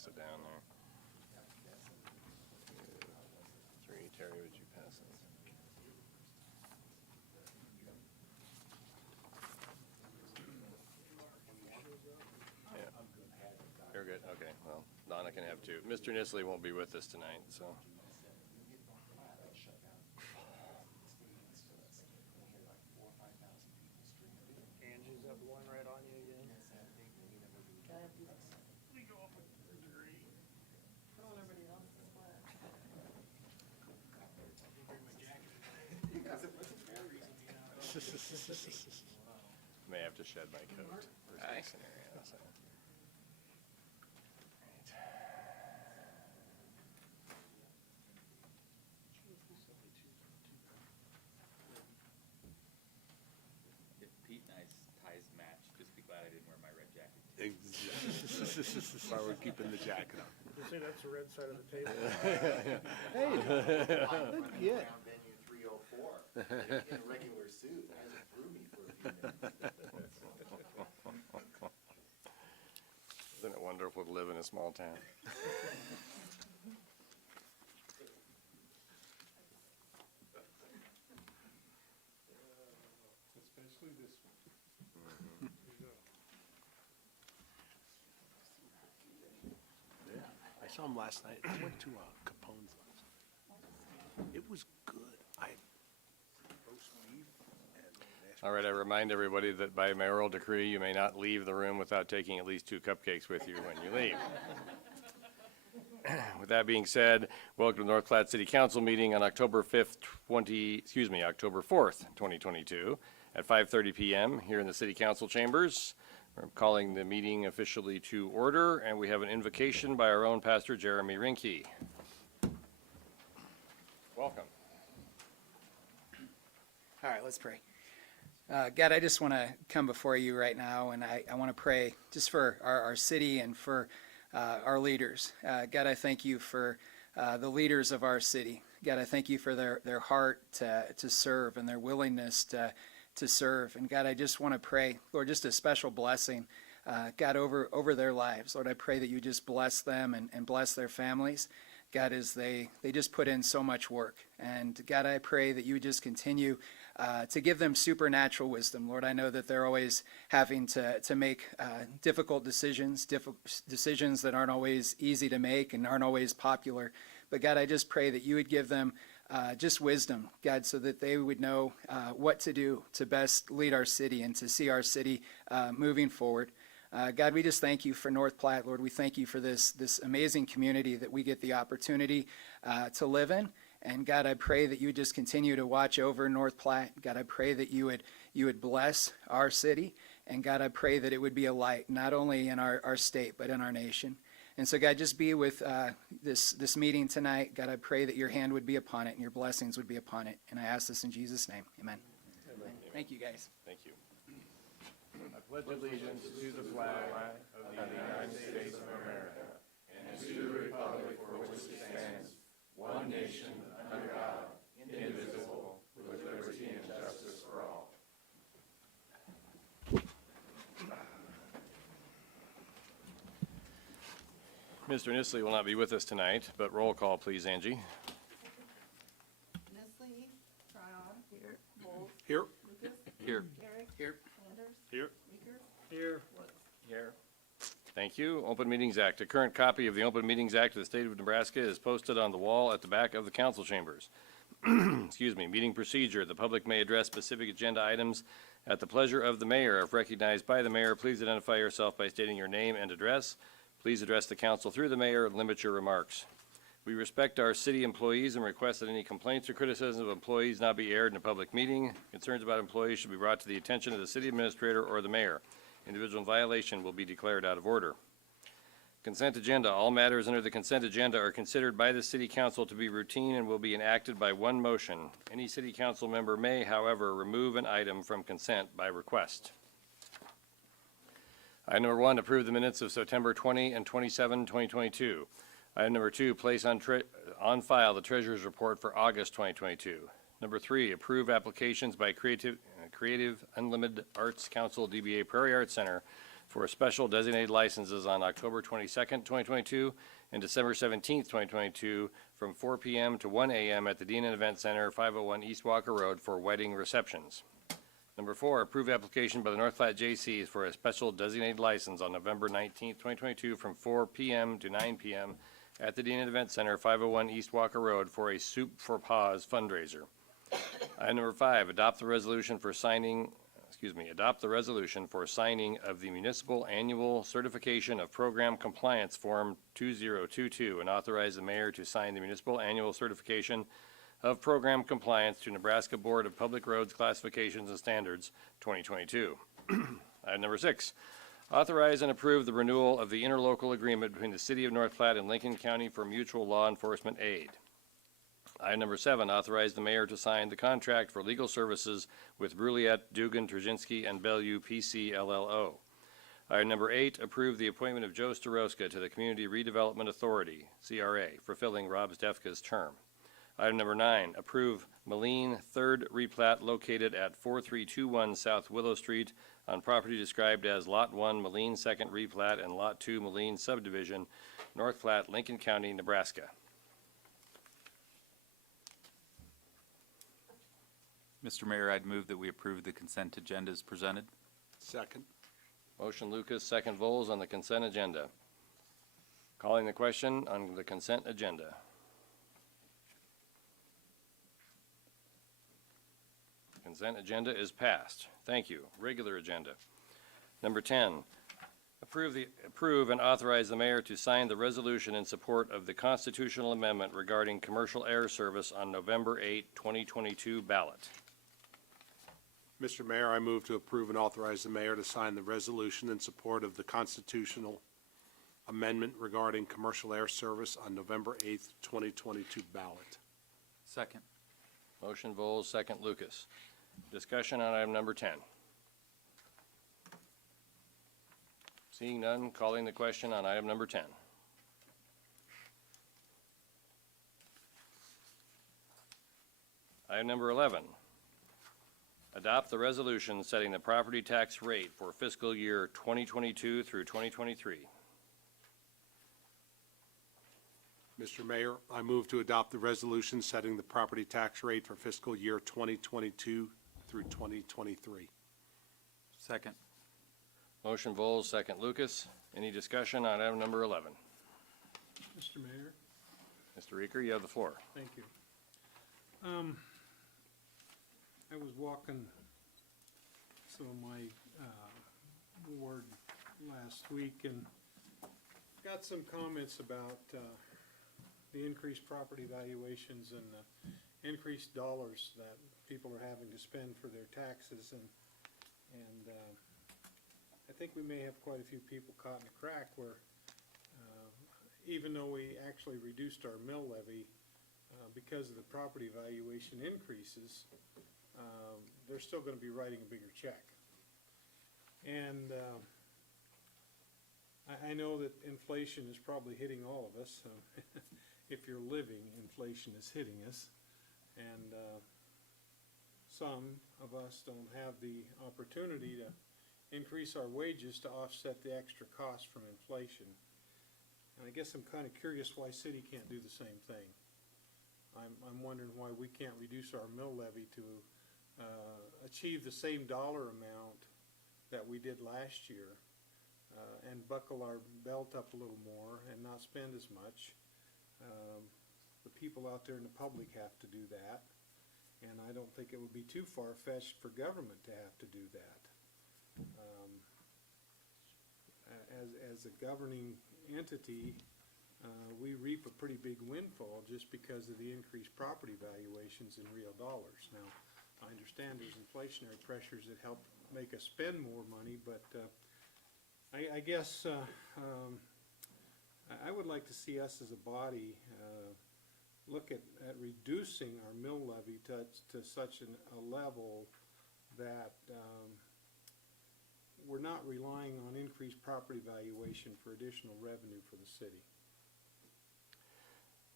pass it down there? 2, 3, Terry, would you pass it? Yeah. You're good, okay, well, Donna can have 2. Mr. Nisley won't be with us tonight, so. Angie's up one right on you again. May have to shed my coat. Worst case scenario, so. If Pete and I's ties match, just be glad I didn't wear my red jacket. That's why we're keeping the jacket on. You say that's the red side of the table. Yeah. Venue 304 in a regular suit. Hasn't threw me for a few minutes. Isn't it wonderful to live in a small town? Especially this one. Yeah, I saw him last night. I went to Capone's last night. It was good. Roast beef and mashed All right, I remind everybody that by mayoral decree, you may not leave the room without taking at least 2 cupcakes with you when you leave. With that being said, welcome to North Platte City Council meeting on October 4th, 2022 at 5:30 p.m. here in the City Council chambers. I'm calling the meeting officially to order, and we have an invocation by our own Pastor Jeremy Rinke. Welcome. All right, let's pray. God, I just want to come before you right now, and I want to pray just for our city and for our leaders. God, I thank you for the leaders of our city. God, I thank you for their heart to serve and their willingness to serve. And God, I just want to pray, Lord, just a special blessing, God, over their lives. Lord, I pray that you just bless them and bless their families. God, as they just put in so much work. And God, I pray that you would just continue to give them supernatural wisdom. Lord, I know that they're always having to make difficult decisions that aren't always easy to make and aren't always popular. But God, I just pray that you would give them just wisdom, God, so that they would know what to do to best lead our city and to see our city moving forward. God, we just thank you for North Platte, Lord. We thank you for this amazing community that we get the opportunity to live in. And God, I pray that you would just continue to watch over North Platte. God, I pray that you would bless our city. And God, I pray that it would be a light, not only in our state, but in our nation. And so, God, just be with this meeting tonight. God, I pray that your hand would be upon it and your blessings would be upon it. And I ask this in Jesus' name. Amen. Amen. Thank you, guys. Thank you. I pledge allegiance to the flag of the United States of America and to the republic for which it stands, one nation, under God, indivisible, with liberty and justice for all. Mr. Nisley will not be with us tonight, but roll call, please, Angie. Nisley, Tryon. Here. Bowles. Here. Lucas. Here. Garrick. Here. Sanders. Here. Meeker. Here. Woods. Here. Thank you. Open Meetings Act. A current copy of the Open Meetings Act of the State of Nebraska is posted on the wall at the back of the council chambers. Excuse me. Meeting procedure. The public may address specific agenda items at the pleasure of the mayor. If recognized by the mayor, please identify yourself by stating your name and address. Please address the council through the mayor and limit your remarks. We respect our city employees and request that any complaints or criticisms of employees not be aired in a public meeting. Concerns about employees should be brought to the attention of the city administrator or the mayor. Individual violation will be declared out of order. Consent agenda. All matters under the consent agenda are considered by the city council to be routine and will be enacted by one motion. Any city council member may, however, remove an item from consent by request. Item number 1, approve the minutes of September 20 and 27, 2022. Item number 2, place on file the treasurer's report for August 2022. Number 3, approve applications by Creative Unlimited Arts Council, DBA Prairie Arts Center, for special designated licenses on October 22nd, 2022, and December 17th, 2022, from 4 p.m. to 1 a.m. at the Dean and Event Center, 501 East Walker Road, for wedding receptions. Number 4, approve application by the North Platte J.C.'s for a special designated license on November 19th, 2022, from 4 p.m. to 9 p.m. at the Dean and Event Center, 501 East Walker Road, for a Soup for Paws fundraiser. Item number 5, adopt the resolution for signing of the Municipal Annual Certification of Program Compliance Form 2022 and authorize the mayor to sign the Municipal Annual Certification of Program Compliance to Nebraska Board of Public Roads Classifications and Standards 2022. Item number 6, authorize and approve the renewal of the interlocal agreement between the City of North Platte and Lincoln County for mutual law enforcement aid. Item number 7, authorize the mayor to sign the contract for legal services with Bruliette, Dugan, Trzynski, and Bellew PC LLO. Item number 8, approve the appointment of Joe Staroska to the Community Redevelopment Authority, CRA, fulfilling Rob Stefka's term. Item number 9, approve Moline 3rd replat located at 4321 South Willow Street on property described as Lot 1 Moline 2nd replat and Lot 2 Moline Subdivision, North Platte, Lincoln County, Nebraska. Mr. Mayor, I'd move that we approve the consent agenda as presented. Second. Motion Lucas, second Vols on the consent agenda. Calling the question on the consent agenda. Consent agenda is passed. Thank you. Regular agenda. Number 10, approve and authorize the mayor to sign the resolution in support of the constitutional amendment regarding commercial air service on November 8, 2022 ballot. Mr. Mayor, I move to approve and authorize the mayor to sign the resolution in support of the constitutional amendment regarding commercial air service on November 8th, 2022 ballot. Second. Motion Vols, second Lucas. Discussion on item number 10. Seeing none, calling the question on item number 10. Item number 11. Adopt the resolution setting the property tax rate for fiscal year 2022 through 2023. Mr. Mayor, I move to adopt the resolution setting the property tax rate for fiscal year 2022 through 2023. Second. Motion Vols, second Lucas. Any discussion on item number 11? Mr. Mayor, Mr. Reeker, you have the floor. thank you. I was walking some of my ward last week and got some comments about the increased property valuations and the increased dollars that people are having to spend for their taxes, and I think we may have quite a few people caught in a crack where even though we actually reduced our mill levy because of the property valuation increases, they're still going to be writing a bigger check. And I know that inflation is probably hitting all of us. If you're living, inflation is hitting us. And some of us don't have the opportunity to increase our wages to offset the extra cost from inflation. And I guess I'm kind of curious why city can't do the same thing. I'm wondering why we can't reduce our mill levy to achieve the same dollar amount that we did last year and buckle our belt up a little more and not spend as much. The people out there in the public have to do that, and I don't think it would be too far-fetched for government to have to do that. As a governing entity, we reap a pretty big windfall just because of the increased property valuations in real dollars. Now, I understand there's inflationary pressures that help make us spend more money, but I guess I would like to see us as a body look at reducing our mill levy to such a level that we're not relying on increased property valuation for additional revenue for the city.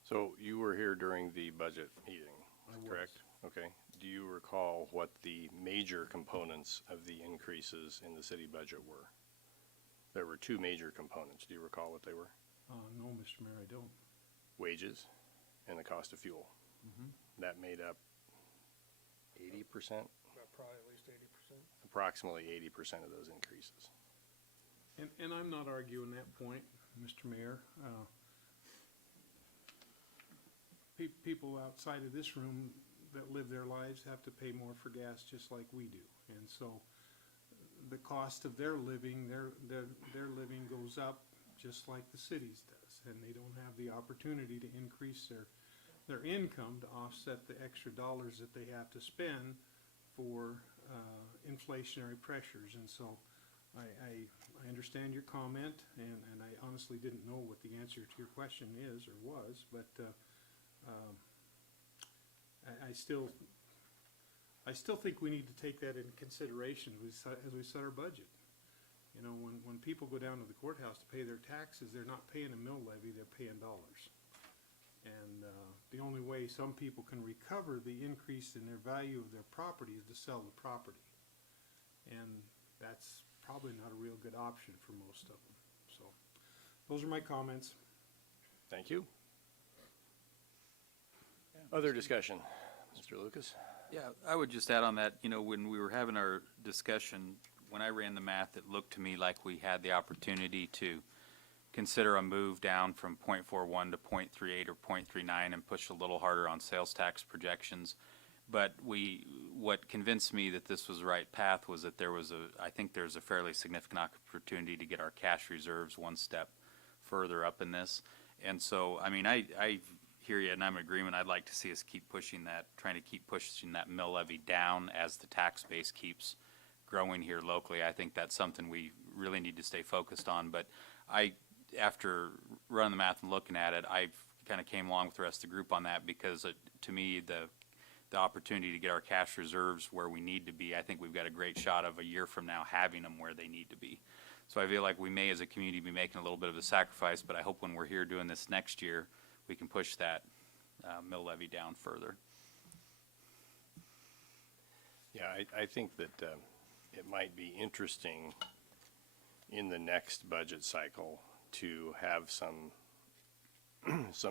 So you were here during the budget meeting, correct? Okay. Do you recall what the major components of the increases in the city budget were? There were two major components. Do you recall what they were? No, Mr. Mayor, I don't. Wages and the cost of fuel. That made up 80%, Probably at least 80%. approximately 80% of those increases. And I'm not arguing that point, Mr. Mayor. People outside of this room that live their lives have to pay more for gas just like we do. And so the cost of their living, their living goes up just like the city's does. And they don't have the opportunity to increase their income to offset the extra dollars that they have to spend for inflationary pressures. And so I understand your comment, and I honestly didn't know what the answer to your question is or was, but I still think we need to take that into consideration as we set our budget. You know, when people go down to the courthouse to pay their taxes, they're not paying a mill levy, they're paying dollars. And the only way some people can recover the increase in their value of their property is to sell the property. And that's probably not a real good option for most of them. So those are my comments. Thank you. Other discussion? Mr. Lucas? Yeah, I would just add on that, you know, when we were having our discussion, when I ran the math, it looked to me like we had the opportunity to consider a move down from 0.41 to 0.38 or 0.39 and push a little harder on sales tax projections. But what convinced me that this was the right path was that I think there's a fairly significant opportunity to get our cash reserves one step further up in this. And so, I mean, I hear you, and I'm in agreement. I'd like to see us keep pushing that, trying to keep pushing that mill levy down as the tax base keeps growing here locally. I think that's something we really need to stay focused on. But after running the math and looking at it, I kind of came along with the rest of the group on that because to me, the opportunity to get our cash reserves where we need to be, I think we've got a great shot of a year from now having them where they need to be. So I feel like we may as a community be making a little bit of a sacrifice, but I hope when we're here doing this next year, we can push that mill levy down further. Yeah, I think that it might be interesting in the next budget cycle to have some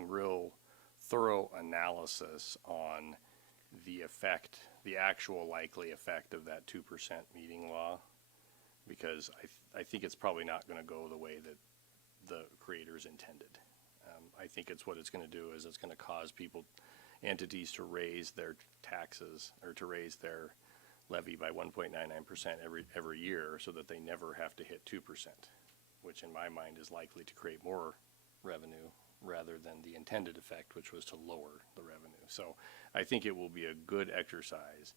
real thorough analysis on the effect, the actual likely effect of that 2% meeting law, because I think it's probably not going to go the way that the creators intended. I think what it's going to do is it's going to cause entities to raise their taxes or to raise their levy by 1.99% every year so that they never have to hit 2%, which in my mind is likely to create more revenue rather than the intended effect, which was to lower the revenue. So I think it will be a good exercise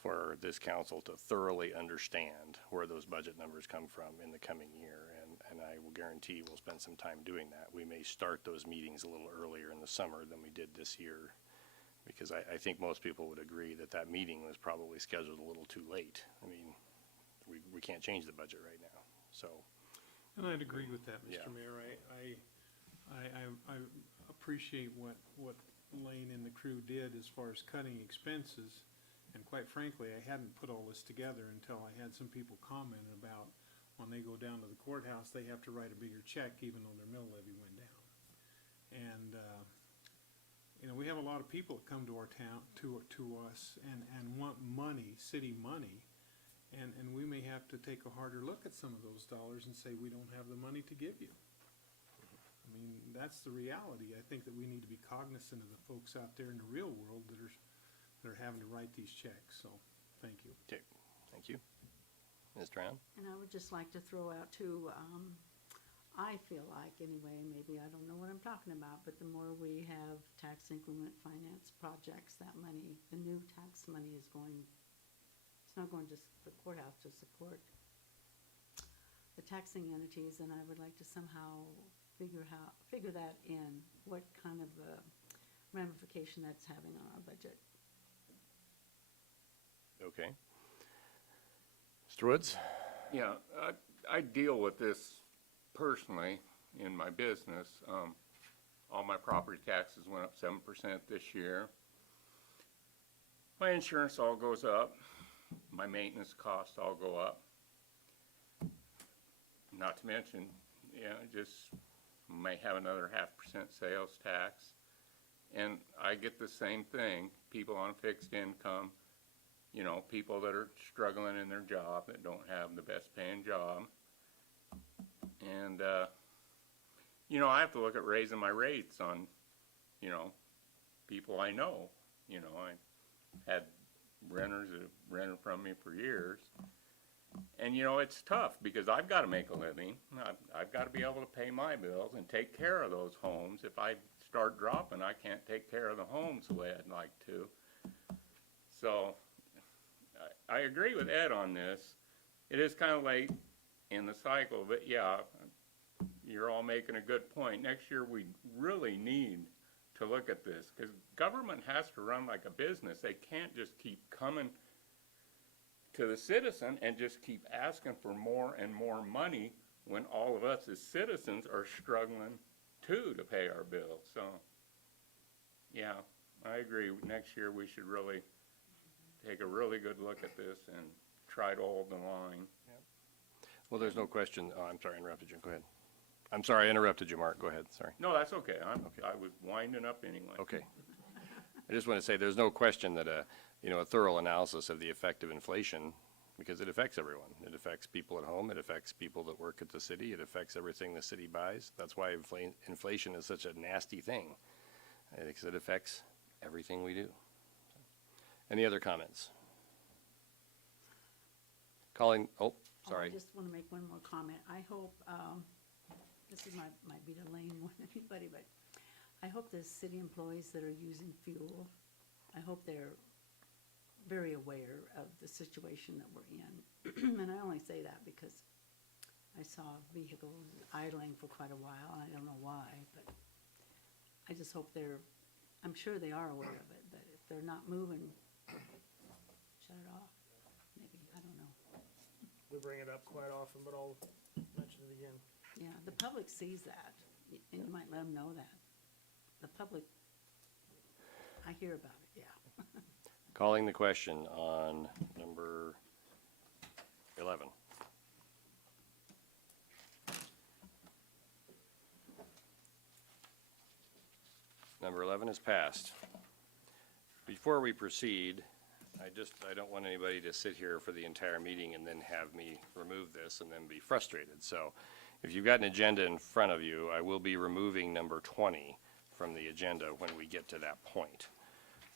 for this council to thoroughly understand where those budget numbers come from in the coming year. And I will guarantee we'll spend some time doing that. We may start those meetings a little earlier in the summer than we did this year, because I think most people would agree that meeting was probably scheduled a little too late. I mean, we can't change the budget right now, so. And I'd agree with that, Yeah. Mr. Mayor. I appreciate what Lane and the crew did as far as cutting expenses. And quite frankly, I hadn't put all this together until I had some people comment about when they go down to the courthouse, they have to write a bigger check even though their mill levy went down. And, you know, we have a lot of people that come to our town, to us and want money, city money. And we may have to take a harder look at some of those dollars and say, we don't have the money to give you. I mean, that's the reality. I think that we need to be cognizant of the folks out there in the real world that are having to write these checks. So, thank you. Okay, thank you. Ms. Tran? And I would just like to throw out too, I feel like anyway, maybe I don't know what I'm talking about, but the more we have tax increment finance projects, that money, the new tax money is going, it's not going to the courthouse to support the taxing entities, and I would like to somehow figure that in, what kind of ramification that's having on our budget. Okay. Mr. Woods? Yeah, I deal with this personally in my business. All my property taxes went up 7% this year. My insurance all goes up. My maintenance costs all go up. not to mention, just may have another 0.5% sales tax. And I get the same thing, people on fixed income, people that are struggling in their job, that don't have the best paying job. And, I have to look at raising my rates on, people I know. I had renters that have rented from me for years. And, it's tough because I've got to make a living. I've got to be able to pay my bills and take care of those homes. If I start dropping, I can't take care of the homes the way I'd like to. So I agree with Ed on this. It is kind of late in the cycle, but yeah, you're all making a good point. Next year, we really need to look at this because government has to run like a business. They can't just keep coming to the citizen and just keep asking for more and more money when all of us as citizens are struggling too to pay our bills. So, yeah, I agree. Next year we should really take a really good look at this and try to hold the line. Well, there's no question. Oh, I'm sorry, I interrupted you. Go ahead. I'm sorry, I interrupted you, Mark. Go ahead. Sorry. No, that's okay. I was winding up anyway. Okay. I just want to say there's no question that a thorough analysis of the effect of inflation, because it affects everyone. It affects people at home. It affects people that work at the city. It affects everything the city buys. That's why inflation is such a nasty thing, because it affects everything we do. Any other comments? Sorry. I just want to make one more comment. I hope, this might be the lame one, anybody, but I hope the city employees that are using fuel, I hope they're very aware of the situation that we're in. And I only say that because I saw vehicles idling for quite a while, and I don't know why, but I just hope I'm sure they are aware of it, but if they're not moving, shut it off, maybe, I don't know. We bring it up quite often, but I'll mention it again. Yeah, the public sees that, and you might let them know that. The public, I hear about it, yeah. Calling the question on number 11. Number 11 is passed. Before we proceed, I don't want anybody to sit here for the entire meeting and then have me remove this and then be frustrated. So if you've got an agenda in front of you, I will be removing number 20 from the agenda when we get to that point.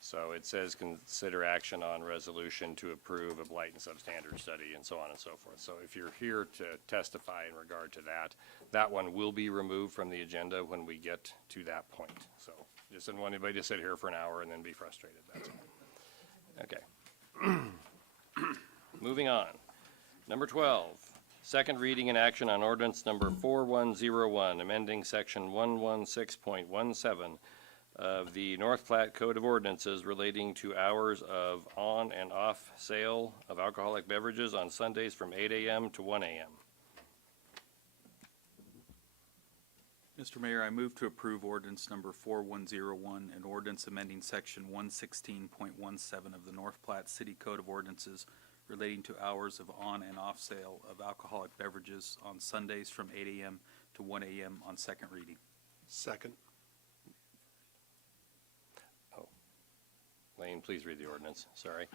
So it says consider action on resolution to approve a blight and substandard study and so on and so forth. So if you're here to testify in regard to that, that one will be removed from the agenda when we get to that point. So just didn't want anybody to sit here for an hour and then be frustrated, that's all. Okay. Moving on. Number 12, second reading and action on ordinance number 4101, amending section 116.17 of the North Platte Code of Ordinances relating to hours of on and off sale of alcoholic beverages on Sundays from 8 a.m. to 1 a.m. Mr. Mayor, I move to approve ordinance number 4101, an ordinance amending section 116.17 of the North Platte City Code of Ordinances relating to hours of on and off sale of alcoholic beverages on Sundays from 8 a.m. to 1 a.m. on second reading. Second. Lane, please read the ordinance. Sorry.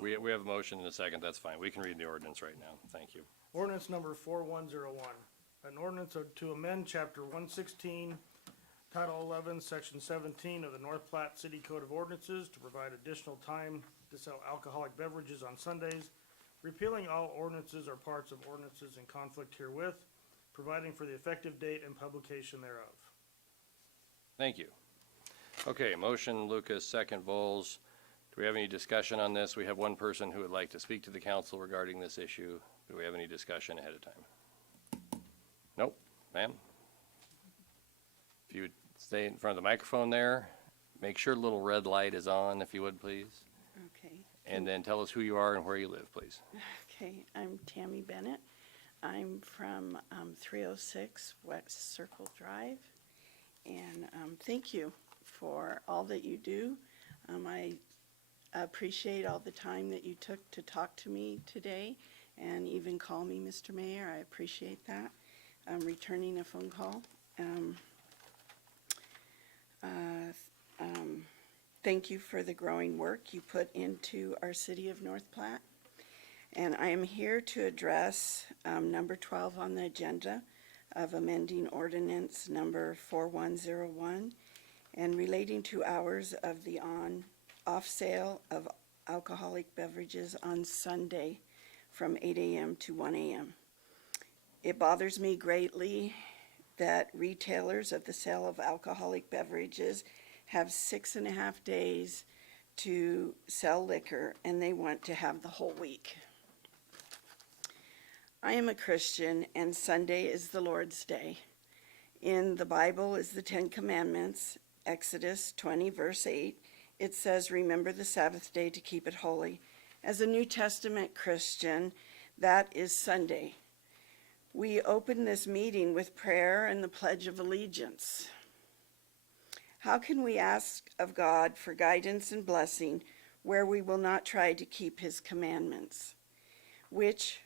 We have a motion and a second. That's fine. We can read the ordinance right now. Thank you. Ordinance number 4101, an ordinance to amend chapter 116, title 11, section 17 of the North Platte City Code of Ordinances to provide additional time to sell alcoholic beverages on Sundays, repealing all ordinances or parts of ordinances in conflict herewith, providing for the effective date and publication thereof. Thank you. Okay, motion Lucas, second Bowles. Do we have any discussion on this? We have one person who would like to speak to the council regarding this issue. Do we have any discussion ahead of time? Nope. Ma'am? If you would stay in front of the microphone there, make sure the little red light is on, if you would, please. Okay. And then tell us who you are and where you live, please. Okay, I'm Tammy Bennett. I'm from 306 West Circle Drive. And thank you for all that you do. I appreciate all the time that you took to talk to me today and even call me Mr. Mayor. I appreciate that. returning a phone call. Thank you for the growing work you put into our city of North Platte. And I am here to address number 12 on the agenda of amending ordinance number 4101 and relating to hours of the off sale of alcoholic beverages on Sunday from 8 a.m. to 1 a.m. It bothers me greatly that retailers of the sale of alcoholic beverages have 6.5 days to sell liquor, and they want to have the whole week. I am a Christian, and Sunday is the Lord's Day. In the Bible is the 10 Commandments, Exodus 20, verse 8. It says, remember the Sabbath day to keep it holy. As a New Testament Christian, that is Sunday. We open this meeting with prayer and the Pledge of Allegiance. How can we ask of God for guidance and blessing where we will not try to keep his commandments, which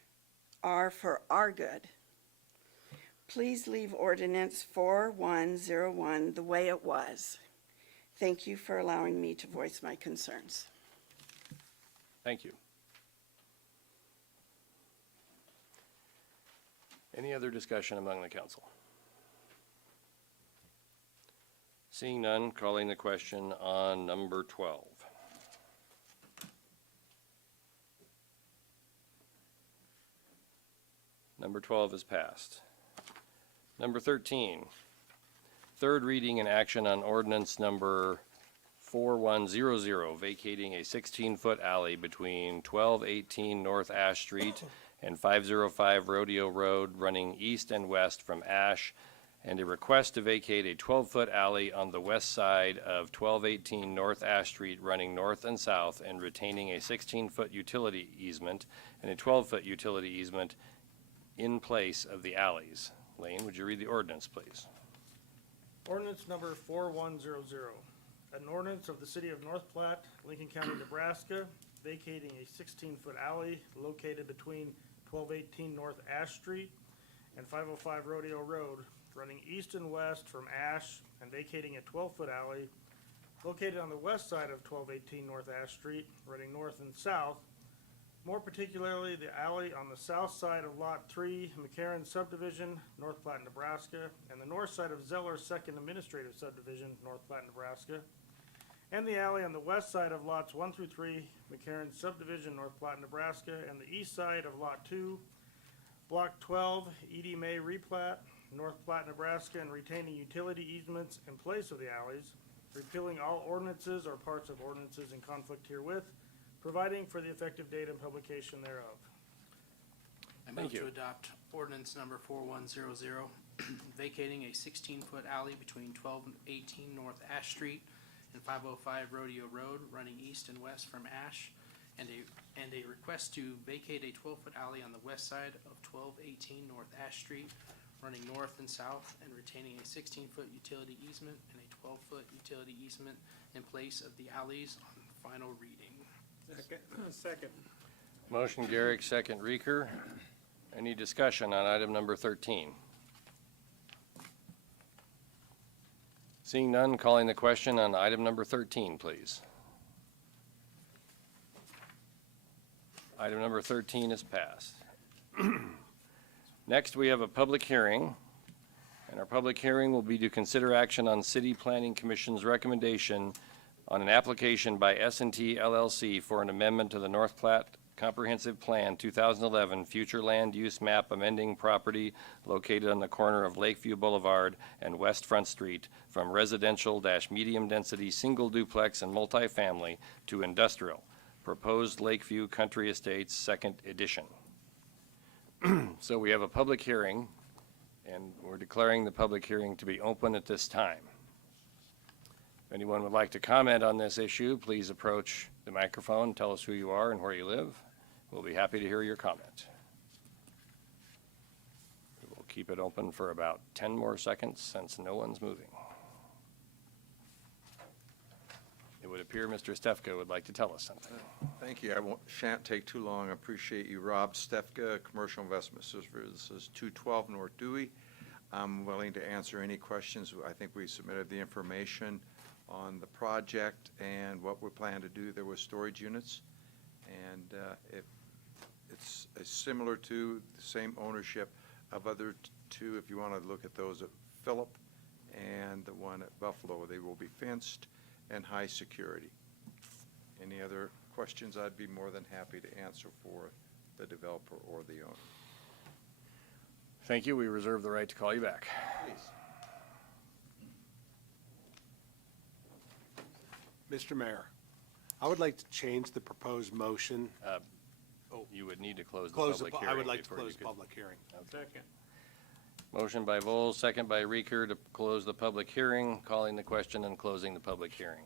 are for our good? Please leave Ordinance 4101 the way it was. Thank you for allowing me to voice my concerns. Thank you. Any other discussion among the council? Seeing none, calling the question on number 12. Number 12 is passed. Number 13, third reading and action on ordinance number 4100, vacating a 16-foot alley between 1218 North Ash Street and 505 Rodeo Road, running east and west from Ash, and a request to vacate a 12-foot alley on the west side of 1218 North Ash Street, running north and south, and retaining a 16-foot utility easement and a 12-foot utility easement in place of the alleys. Lane, would you read the ordinance, please? Ordinance number 4100, an ordinance of the city of North Platte, Lincoln County, Nebraska, vacating a 16-foot alley located between 1218 North Ash Street and 505 Rodeo Road, running east and west from Ash, and vacating a 12-foot alley located on the west side of 1218 North Ash Street, running north and south, more particularly the alley on the south side of Lot 3, McCarran Subdivision, North Platte, Nebraska, and the north side of Zeller Second Administrative Subdivision, North Platte, Nebraska, and the alley on the west side of Lots 1 through 3, McCarran Subdivision, North Platte, Nebraska, and the east side of Lot 2, Block 12, E.D. May replat, North Platte, Nebraska, and retaining utility easements in place of the alleys, repealing all ordinances or parts of ordinances in conflict herewith, providing for the effective date and publication thereof. I Thank move you. to adopt ordinance number 4100, vacating a 16-foot alley between 1218 North Ash Street and 505 Rodeo Road, running east and west from Ash, and a request to vacate a 12-foot alley on the west side of 1218 North Ash Street, running north and south, and retaining a 16-foot utility easement and a 12-foot utility easement in place of the alleys on final reading. Second. Motion Garrick, second Reeker. Any discussion on item number 13? Seeing none, calling the question on item number 13, please. Item number 13 is passed. Next, we have a public hearing, and our public hearing will be to consider action on City Planning Commission's recommendation on an application by S&T LLC for an amendment to the North Platte Comprehensive Plan 2011 Future Land Use Map, amending property located on the corner of Lakeview Boulevard and West Front Street from residential-medium-density single duplex and multifamily to industrial. Proposed Lakeview Country Estates, second edition. So we have a public hearing, and we're declaring the public hearing to be open at this time. If anyone would like to comment on this issue, please approach the microphone, tell us who you are and where you live. We'll be happy to hear your comment. We'll keep it open for about 10 more seconds since no one's moving. It would appear Mr. Stefka would like to tell us something. Thank you. Shan't take too long. I appreciate you, Rob Stefka, Commercial Investment Services, 212 North Dewey. I'm willing to answer any questions. I think we submitted the information on the project and what we plan to do there with storage units. And it's similar to the same ownership of other two, if you want to look at those at Phillip and the one at Buffalo. They will be fenced and high security. Any other questions, I'd be more than happy to answer for the developer or the owner. Thank you. We reserve the right to call you back. Mr. Mayor, I would like to change the proposed motion. You would need to close the Close public the, hearing. I would like to before you close the could- public hearing. Second. Motion by Vols, second by Reeker to close the public hearing, calling the question and closing the public hearing.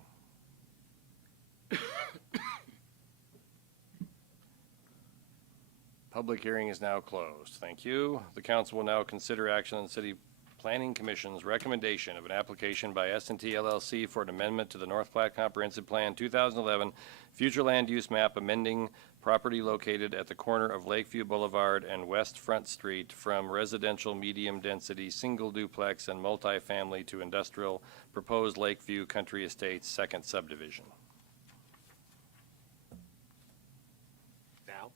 Public hearing is now closed. Thank you. The council will now consider action on the City Planning Commission's recommendation of an application by S&T LLC for an amendment to the North Platte Comprehensive Plan 2011 Future Land Use Map, amending property located at the corner of Lakeview Boulevard and West Front Street from residential medium-density single duplex and multifamily to industrial, proposed Lakeview Country Estates second subdivision. Now,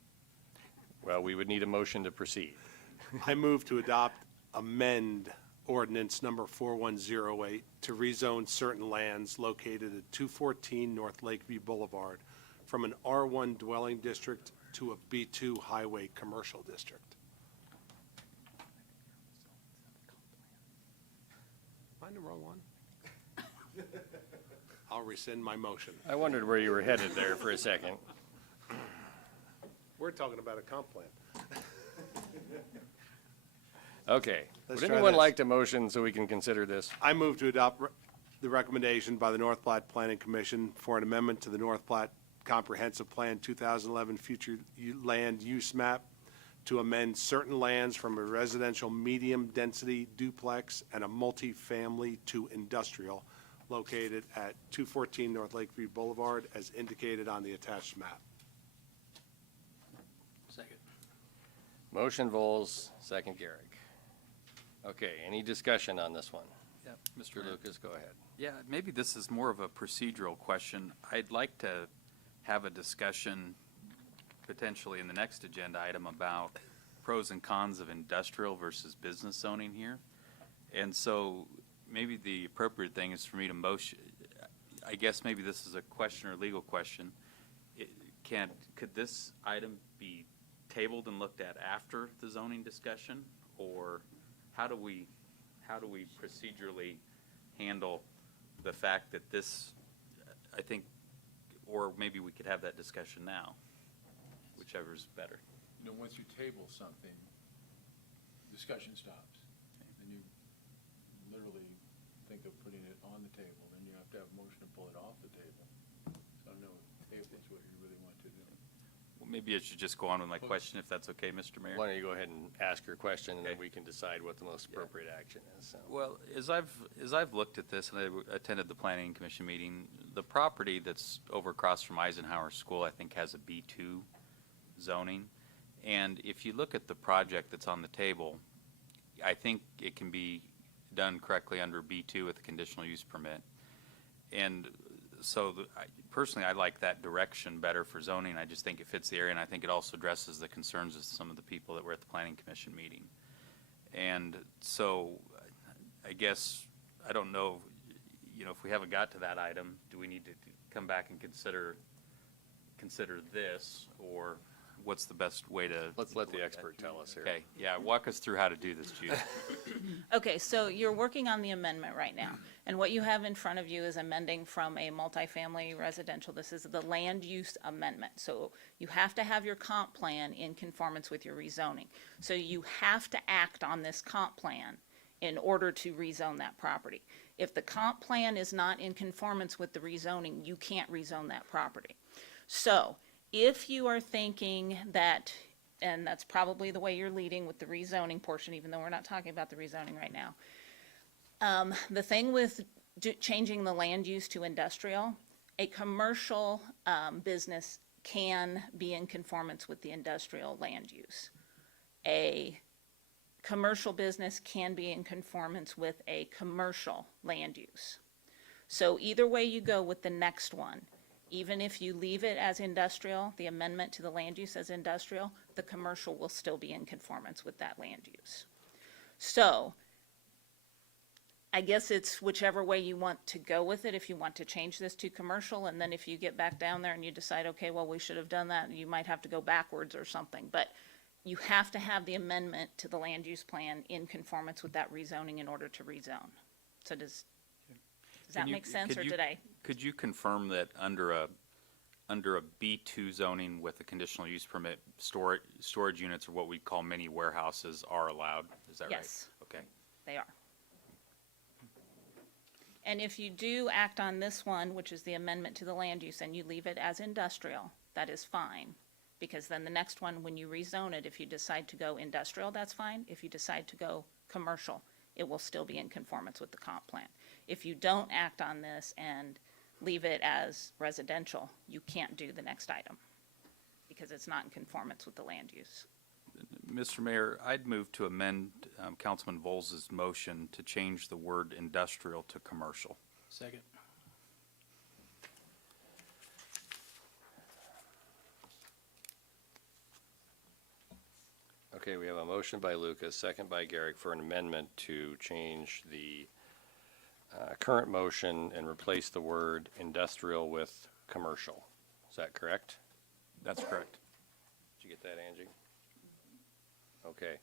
Well, we would need a motion to proceed. I move to amend ordinance number 4108 to rezone certain lands located at 214 North Lakeview Boulevard from an R1 dwelling district to a B2 highway commercial district. Am I in the wrong one? I'll rescind my motion. I wondered where you were headed there for a second. We're talking about a comp plan. Okay. Let's Would try anyone this. like to motion so we can consider this? I move to adopt the recommendation by the North Platte Planning Commission for an amendment to the North Platte Comprehensive Plan 2011 Future Land Use Map to amend certain lands from a residential medium-density duplex and a multifamily to industrial located at 214 North Lakeview Boulevard as indicated on the attached map. Second. Motion Vols, second Garrick. Okay, any discussion on this one? Yeah, Mr. Lucas, go ahead. Yeah, maybe this is more of a procedural question. I'd like to have a discussion potentially in the next agenda item about pros and cons of industrial versus business zoning here. And so maybe the appropriate thing is for me to motion, I guess maybe this is a question or legal question. Could this item be tabled and looked at after the zoning discussion? Or how do we procedurally handle the fact that this, I think, or maybe we could have that discussion now, whichever's better. You know, once you table something, discussion stops. And you literally think of putting it on the table, then you have to have a motion to pull it off the table. So I don't know if table is what you really want to do. Well, maybe I should just go on with my question, if that's okay, Mr. Mayor. Why don't you go ahead and ask your question, and then Okay. we can decide what the most appropriate action is. So. Well, as I've looked at this, and I attended the planning commission meeting, the property that's over across from Eisenhower School, I think, has a B2 zoning. And if you look at the project that's on the table, I think it can be done correctly under B2 with a conditional use permit. And so personally, I like that direction better for zoning. I just think it fits the area, and I think it also addresses the concerns of some of the people that were at the planning commission meeting. And so I guess, I don't know, if we haven't got to that item, do we need to come back and consider this, or what's the best way to? Let's let the expert tell us here. Okay, yeah, walk us through how to do this, Judy. Okay, so you're working on the amendment right now, and what you have in front of you is amending from a multifamily residential. This is the land use amendment. So you have to have your comp plan in conformance with your rezoning. So you have to act on this comp plan in order to rezone that property. If the comp plan is not in conformance with the rezoning, you can't rezone that property. So if you are thinking that, and that's probably the way you're leading with the rezoning portion, even though we're not talking about the rezoning right now. The thing with changing the land use to industrial, a commercial business can be in conformance with the industrial land use. A commercial business can be in conformance with a commercial land use. So either way you go with the next one, even if you leave it as industrial, the amendment to the land use as industrial, the commercial will still be in conformance with that land use. So I guess it's whichever way you want to go with it. If you want to change this to commercial, and then if you get back down there and you decide, okay, well, we should have done that, you might have to go backwards or something. But you have to have the amendment to the land use plan in conformance with that rezoning in order to rezone. So does that Can you- make sense, could or you- did I? Could you confirm that under a B2 zoning with a conditional use permit, storage units or what we call mini warehouses are allowed? Is that right? Yes. Okay. They are. And if you do act on this one, which is the amendment to the land use, and you leave it as industrial, that is fine. Because then the next one, when you rezone it, if you decide to go industrial, that's fine. If you decide to go commercial, it will still be in conformance with the comp plan. If you don't act on this and leave it as residential, you can't do the next item because it's not in conformance with the land use. Mr. Mayor, I'd move to amend Councilman Volz's motion to change the word industrial to commercial. Second. Okay, we have a motion by Lucas, second by Garrick for an amendment to change the current motion and replace the word industrial with commercial. Is that correct? That's correct. Did you get that, Angie? Okay.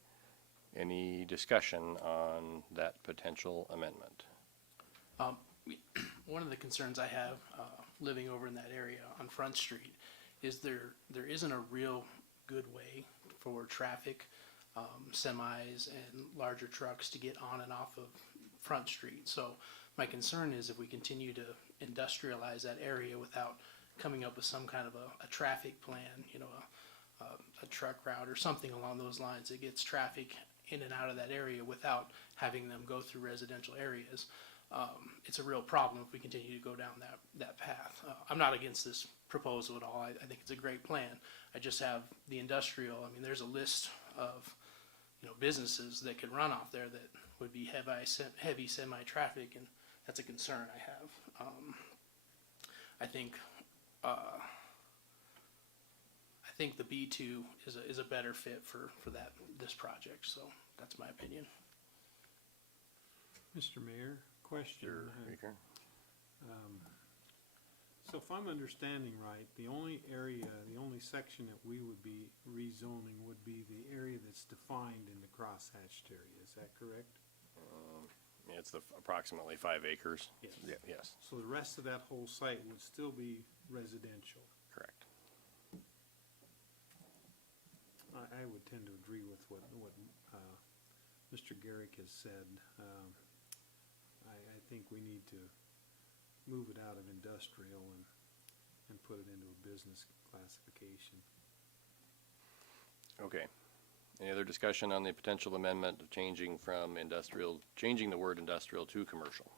Any discussion on that potential amendment? One of the concerns I have, living over in that area on Front Street, is there isn't a real good way for traffic, semis and larger trucks to get on and off of Front Street. So my concern is if we continue to industrialize that area without coming up with some kind of a traffic plan, you know, a truck route or something along those lines that gets traffic in and out of that area without having them go through residential areas. It's a real problem if we continue to go down that path. I'm not against this proposal at all. I think it's a great plan. I just have the industrial, I mean, there's a list of, you know, businesses that could run off there that would be heavy semi-traffic, and that's a concern I have. I think the B2 is a better fit for this project, so that's my opinion. Mr. Mayor, question. Speaker. So if I'm understanding right, the only section that we would be rezoning would be the area that's defined in the crosshatched area, is that correct? Yeah, it's approximately 5 acres. Yes. Yeah, yes, So the rest of that whole site would still be residential. correct. I would tend to agree with what Mr. Garrick has said. I think we need to move it out of industrial and put it into a business classification. Okay. Any other discussion on the potential amendment of changing the word industrial to commercial?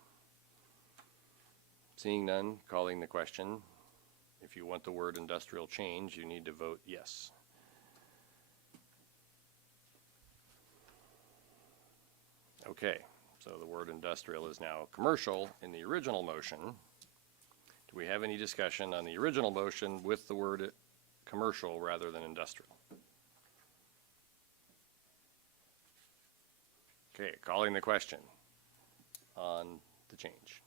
Seeing none, calling the question. If you want the word industrial changed, you need to vote yes. Okay, so the word industrial is now commercial in the original motion. Do we have any discussion on the original motion with the word commercial rather than industrial? Okay, calling the question on the change.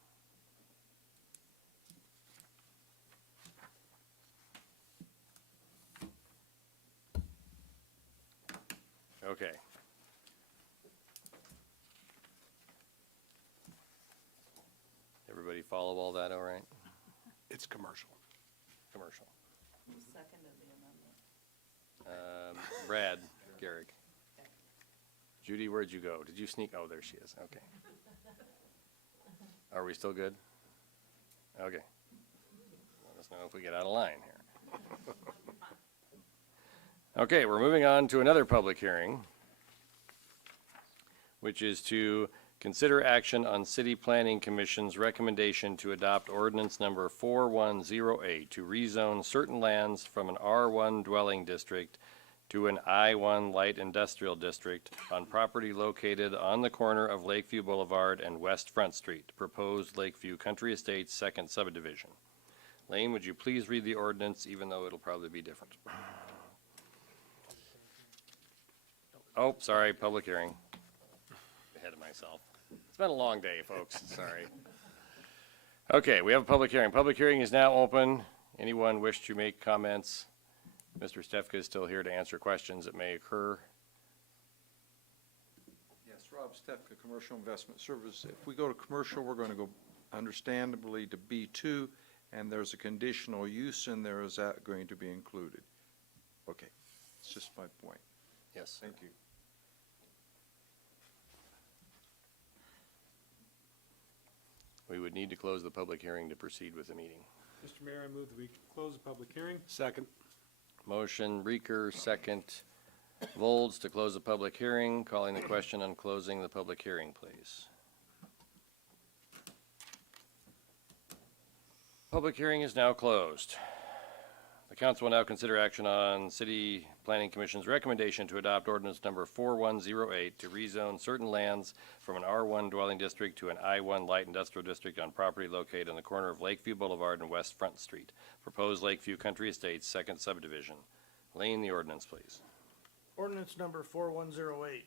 Okay. Everybody follow all that all right? It's commercial. Commercial. Who seconded the amendment? Brad, Garrick. Judy, where'd you go? Did you sneak? Oh, there she is. Okay. Are we still good? Okay. Let us know if we get out of line here. Okay, we're moving on to another public hearing, which is to consider action on City Planning Commission's recommendation to adopt ordinance number 4108 to rezone certain lands from an R1 dwelling district to an I-1 light industrial district on property located on the corner of Lakeview Boulevard and West Front Street, proposed Lakeview Country Estates second subdivision. Lane, would you please read the ordinance, even though it'll probably be different? Oh, sorry, public hearing. Ahead of myself. It's been a long day, folks, sorry. Okay, we have a public hearing. Public hearing is now open. Anyone wish to make comments? Mr. Stefka is still here to answer questions that may occur. Yes, Rob Stefka, Commercial Investment Service. If we go to commercial, we're going to go understandably to B2, and there's a conditional use in there. Is that going to be included? Okay, it's just my point. Yes. Thank you. We would need to close the public hearing to proceed with the meeting. Mr. Mayor, I move that we close the public hearing. Second. Motion Reeker, second Volz to close the public hearing. Calling the question on closing the public hearing, please. Public hearing is now closed. The council will now consider action on City Planning Commission's recommendation to adopt ordinance number 4108 to rezone certain lands from an R1 dwelling district to an I1 light industrial district on property located on the corner of Lakeview Boulevard and West Front Street. Proposed Lakeview Country Estates, second subdivision. Lane, the ordinance, please. Ordinance number 4108,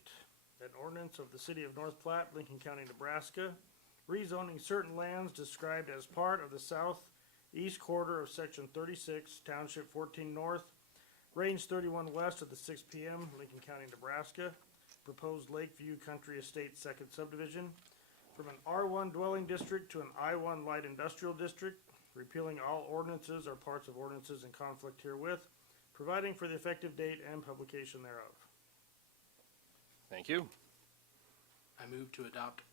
an ordinance of the City of North Platte, Lincoln County, Nebraska, rezoning certain lands described as part of the southeast quarter of Section 36, Township 14 North, Range 31 West of the 6 p.m., Lincoln County, Nebraska. Proposed Lakeview Country Estates second subdivision from an R1 dwelling district to an I1 light industrial district, repealing all ordinances or parts of ordinances in conflict herewith, providing for the effective date and publication thereof. Thank you. I move to adopt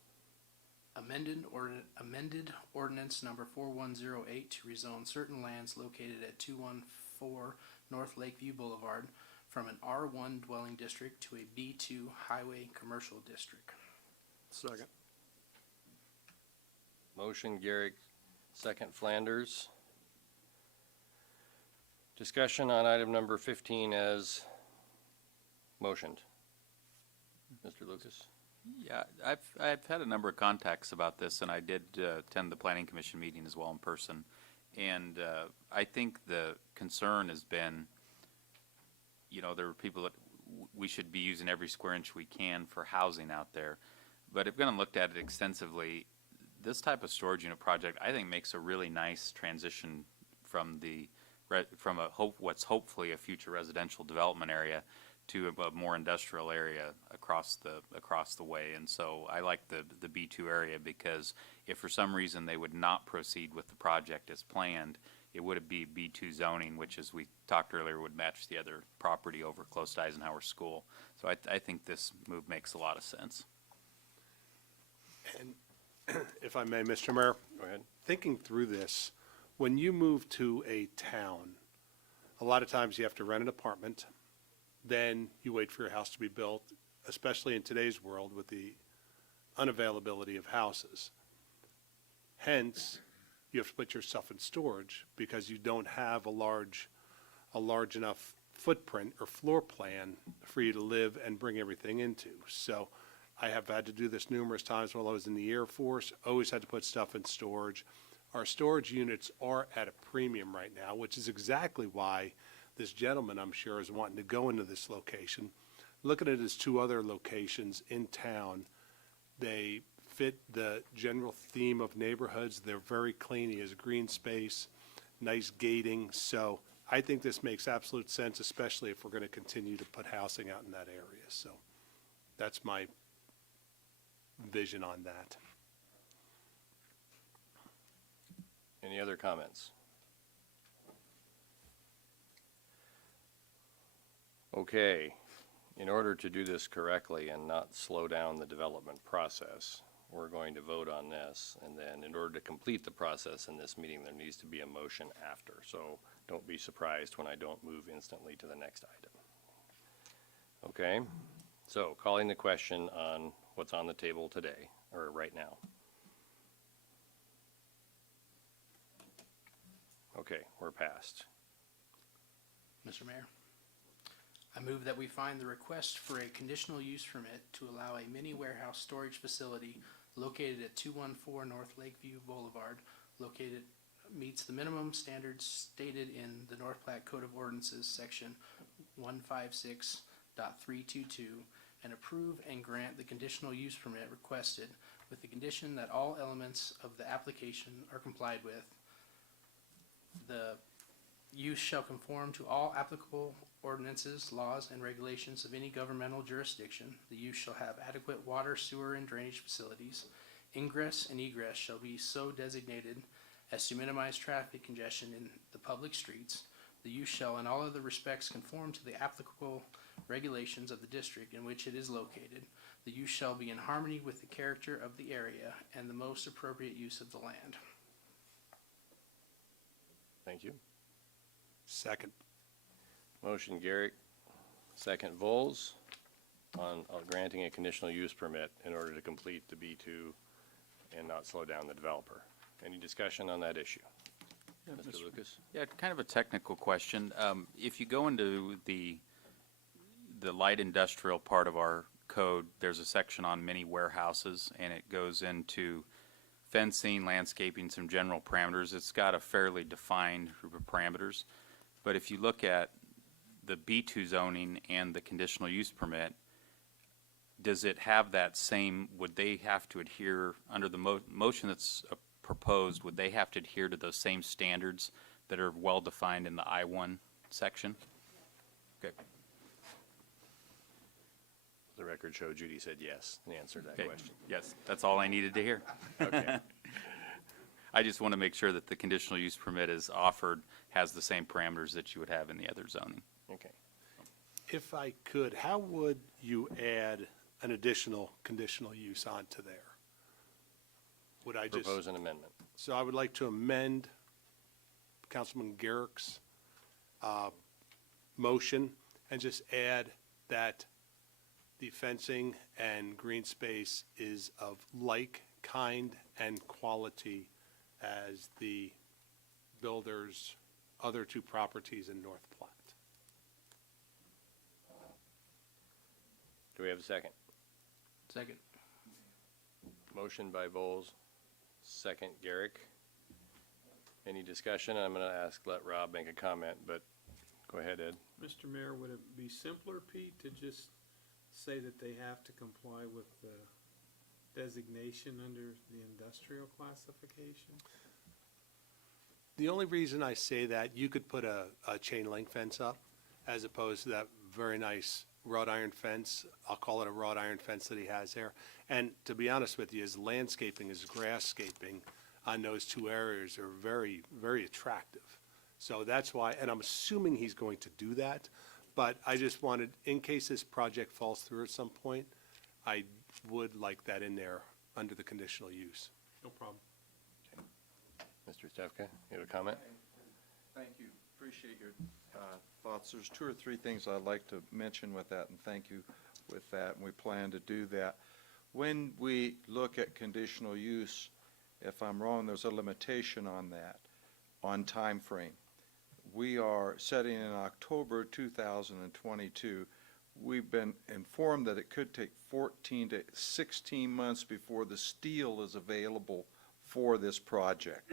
amended ordinance number 4108 to rezone certain lands located at 214 North Lakeview Boulevard from an R1 dwelling district to a B2 highway commercial district. Second. Motion Garrick, second Flanders. Discussion on item number 15 as motioned. Mr. Lucas? Yeah, I've had a number of contacts about this, and I did attend the Planning Commission meeting as well in person. And I think the concern has been, you know, there are people that we should be using every square inch we can for housing out there. But if we're going to look at it extensively, this type of storage unit project, I think, makes a really nice transition from what's hopefully a future residential development area to a more industrial area across the way. And so I like the B2 area, because if for some reason they would not proceed with the project as planned, it would be B2 zoning, which, as we talked earlier, would match the other property over close to Eisenhower School. So I think this move makes a lot of sense. And if I may, Mr. Mayor, Go ahead. thinking through this, when you move to a town, a lot of times you have to rent an apartment, then you wait for your house to be built, especially in today's world with the unavailability of houses. Hence, you have to put yourself in storage because you don't have a large enough footprint or floor plan for you to live and bring everything into. So I have had to do this numerous times while I was in the Air Force, always had to put stuff in storage. Our storage units are at a premium right now, which is exactly why this gentleman, I'm sure, is wanting to go into this location. Look at it as two other locations in town. They fit the general theme of neighborhoods. They're very clean. He has green space, nice gating. So I think this makes absolute sense, especially if we're going to continue to put housing out in that area. So that's my vision on that. Any other comments? Okay, in order to do this correctly and not slow down the development process, we're going to vote on this, and then in order to complete the process in this meeting, there needs to be a motion after. So don't be surprised when I don't move instantly to the next item. Okay, so calling the question on what's on the table today, or right now. Okay, we're passed. Mr. Mayor, I move that we find the request for a conditional use permit to allow a mini warehouse storage facility located at 214 North Lakeview Boulevard, meets the minimum standards stated in the North Platte Code of Ordinances, section 156.322, and approve and grant the conditional use permit requested with the condition that all elements of the application are complied with. The use shall conform to all applicable ordinances, laws, and regulations of any governmental jurisdiction. The use shall have adequate water, sewer, and drainage facilities. Ingress and egress shall be so designated as to minimize traffic congestion in the public streets. The use shall in all other respects conform to the applicable regulations of the district in which it is located. The use shall be in harmony with the character of the area and the most appropriate use of the land. Thank you. Second. Motion Garrick, second Vols, on granting a conditional use permit in order to complete the B2 and not slow down the developer. Any discussion on that issue? Mr. Lucas? Yeah, kind of a technical question. If you go into the light industrial part of our code, there's a section on mini warehouses, and it goes into fencing, landscaping, some general parameters. It's got a fairly defined group of parameters. But if you look at the B2 zoning and the conditional use permit, does it have that same, would they have to adhere, under the motion that's proposed, would they have to adhere to those same standards that are well-defined in the I-1 section? Okay. The record showed Judy said yes, in answer to that Okay. question. Yes, that's all I needed to hear. Okay. I just want to make sure that the conditional use permit is offered, has the same parameters that you would have in the other zoning. Okay. If I could, how would you add an additional conditional use onto there? Would I just? Propose an amendment. So I would like to amend Councilman Garrick's motion and just add that the fencing and green space is of like kind and quality as the builder's other two properties in North Platte. Do we have a second? Second. Motion by Vols, second Garrick. Any discussion? I'm going to let Rob make a comment, but go ahead, Ed. Mr. Mayor, would it be simpler, Pete, to just say that they have to comply with the designation under the industrial classification? The only reason I say that, you could put a chain link fence up as opposed to that very nice wrought iron fence. I'll call it a wrought iron fence that he has there. And to be honest with you, his landscaping, his grasscaping on those two areas are very, very attractive. So that's why, and I'm assuming he's going to do that, but I just wanted, in case this project falls through at some point, I would like that in there under the conditional use. No problem. Mr. Stefka, you have a comment? Thank you. Appreciate your thoughts. There's two or three things I'd like to mention with that, and thank you with that, and we plan to do that. When we look at conditional use, if I'm wrong, there's a limitation on that, on time frame. We are setting in October 2022. We've been informed that it could take 14 to 16 months before the steel is available for this project.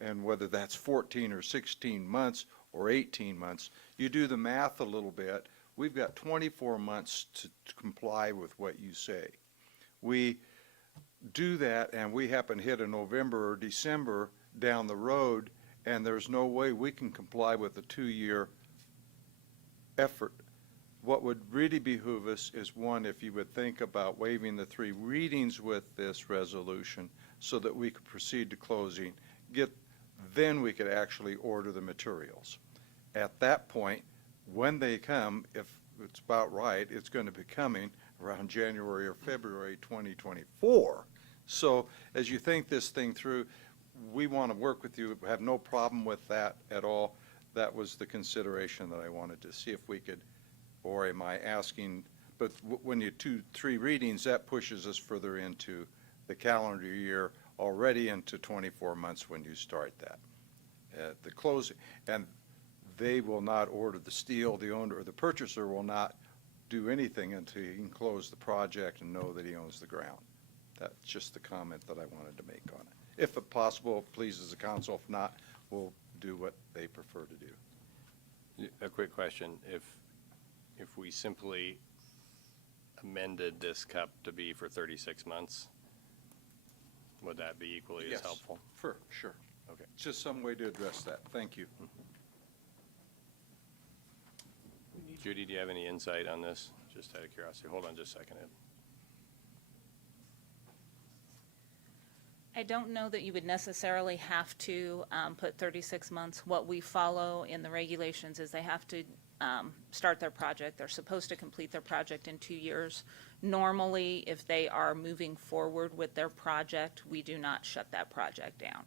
And whether that's 14 or 16 months or 18 months, you do the math a little bit, we've got 24 months to comply with what you say. We do that and we happen to hit a November or December down the road, and there's no way we can comply with a 2-year effort. What would really behoove us is, one, if you would think about waiving the 3 readings with this resolution so that we could proceed to closing, then we could actually order the materials. At that point, when they come, if it's about right, it's going to be coming around January or February 2024. So as you think this thing through, we want to work with you, have no problem with that at all. That was the consideration that I wanted to see if we could, or am I asking, but when you do 3 readings, that pushes us further into the calendar year, already into 24 months when you start that, the closing. And they will not order the steel, the owner or the purchaser will not do anything until he can close the project and know that he owns the ground. That's just the comment that I wanted to make on it. If possible, pleases the council. If not, we'll do what they prefer to do. A quick question. If we simply amended this cup to be for 36 months, would that be equally as Yes, helpful? Sure. Okay. It's just some way to address that. Thank you. Judy, do you have any insight on this? Just out of curiosity. Hold on just a second, Ed. I don't know that you would necessarily have to put 36 months. What we follow in the regulations is they have to start their project. They're supposed to complete their project in 2 years. Normally, if they are moving forward with their project, we do not shut that project down.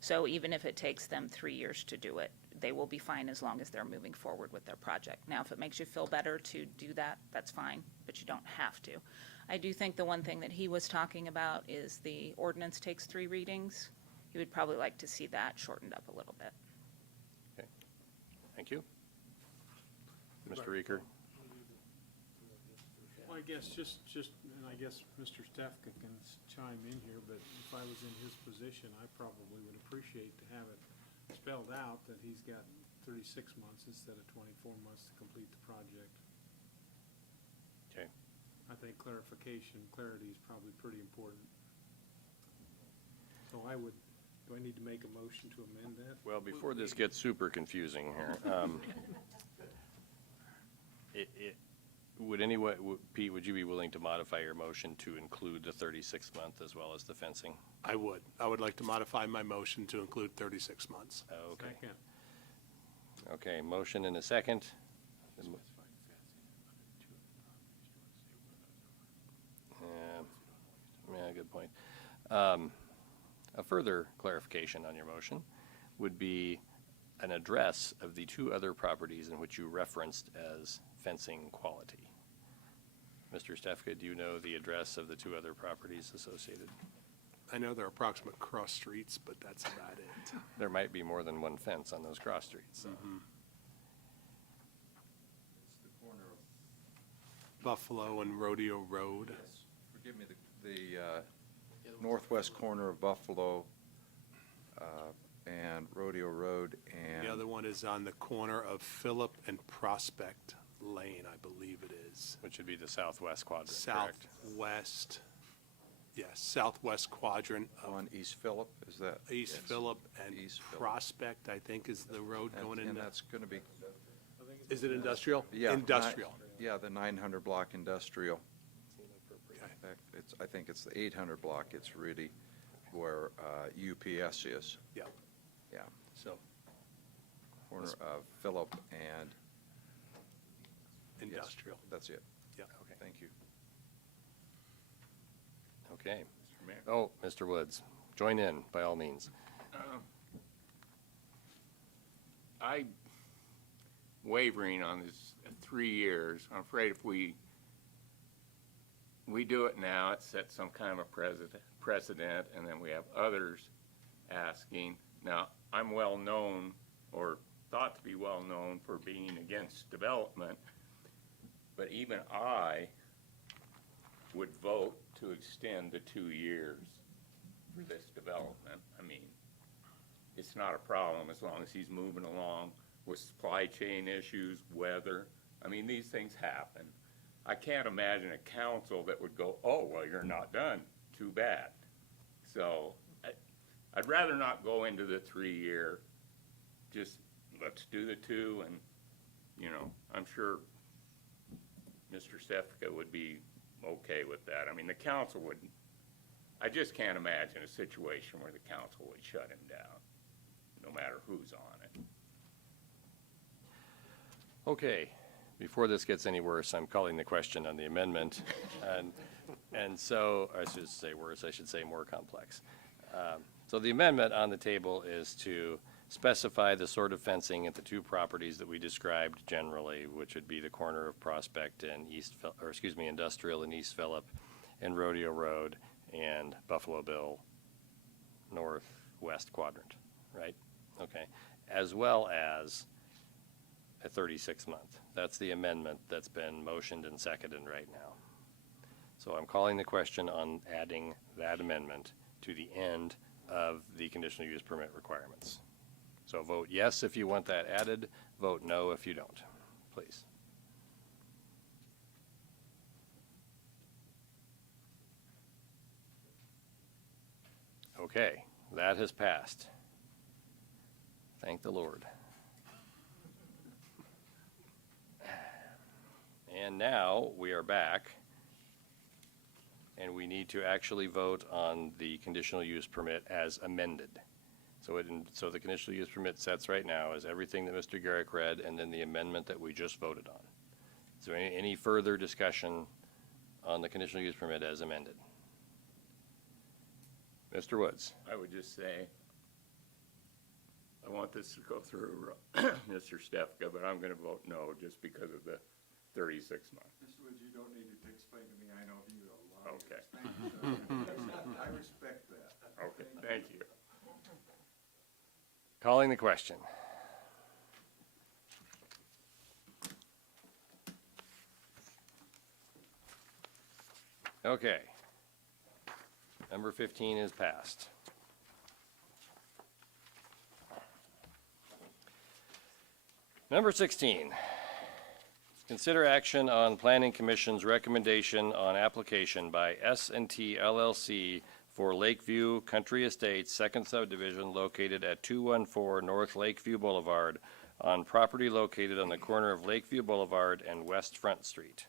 So even if it takes them 3 years to do it, they will be fine as long as they're moving forward with their project. Now, if it makes you feel better to do that, that's fine, but you don't have to. I do think the one thing that he was talking about is the ordinance takes 3 readings. He would probably like to see that shortened up a little bit. Okay. Thank you. Mr. Reeker? Well, I guess and I guess Mr. Stefka can chime in here, but if I was in his position, I probably would appreciate to have it spelled out that he's got 36 months instead of 24 months to complete the project. Okay. I think clarity is probably pretty important. So do I need to make a motion to amend that? Well, before this gets super confusing here, Pete, would you be willing to modify your motion to include the 36-month as well as the fencing? I would. I would like to modify my motion to include 36 months. Okay. Second. Okay, motion and a second. Yeah, good point. A further clarification on your motion would be an address of the 2 other properties in which you referenced as fencing quality. Mr. Stefka, do you know the address of the 2 other properties associated? I know they're approximate cross streets, but that's about it. There might be more than one fence on those cross streets. So. It's the corner of, Buffalo and Rodeo Road. forgive me, the northwest corner of Buffalo and Rodeo Road and. The other one is on the corner of Phillip and Prospect Lane, I believe it is. Which would be the southwest quadrant, correct? Southwest, yes, southwest quadrant of On East Phillip, is that? East Yes. Phillip and East Phillip. Prospect, I think, is the road going in. And that's going to be, Is it industrial? yeah. Industrial. Yeah, the 900 block industrial. Okay. In fact, I think it's the 800 block. It's really where UPS is. Yeah. Yeah, So, corner of Phillip and. yes, Industrial. That's it. Yeah. okay. Thank you. Okay. Mr. Mayor. Oh, Mr. Woods, join in by all means. I wavering on this 3 years. I'm afraid if we do it now, it sets some kind of a precedent, and then we have others asking. Now, I'm well known, or thought to be well known, for being against development, but even I would vote to extend the 2 years for this development. I mean, it's not a problem as long as he's moving along with supply chain issues, weather. I mean, these things happen. I can't imagine a council that would go, oh, well, you're not done. Too bad. So I'd rather not go into the 3-year. Just let's do the 2, and, you know, I'm sure Mr. Stefka would be okay with that. I mean, the council wouldn't. I just can't imagine a situation where the council would shut him down, no matter who's on it. Okay, before this gets any worse, I'm calling the question on the amendment. And so, I should say worse, I should say more complex. So the amendment on the table is to specify the sort of fencing at the 2 properties that we described generally, which would be the corner of Prospect and Industrial and East Phillip, and Rodeo Road and Buffalo Bill northwest quadrant, right? Okay, as well as a 36-month. That's the amendment that's been motioned and seconded right now. So I'm calling the question on adding that amendment to the end of the conditional use permit requirements. So vote yes if you want that added, vote no if you don't, please. Okay, that has passed. Thank the Lord. And now we are back, and we need to actually vote on the conditional use permit as amended. So the conditional use permit sets right now is everything that Mr. Garrick read, and then the amendment that we just voted on. Is there any further discussion on the conditional use permit as amended? Mr. Woods? I would just say, I want this to go through Mr. Stefka, but I'm gonna vote no just because of the 36 months. Mr. Woods, you don't need to explain to me, I know you a lot. Okay. I respect that. Okay, thank you. Calling the question. Okay. Number 15 is passed. Number 16. Consider action on Planning Commission's recommendation on application by S&T LLC for Lakeview Country Estates, second subdivision located at 214 North Lakeview Boulevard on property located on the corner of Lakeview Boulevard and West Front Street.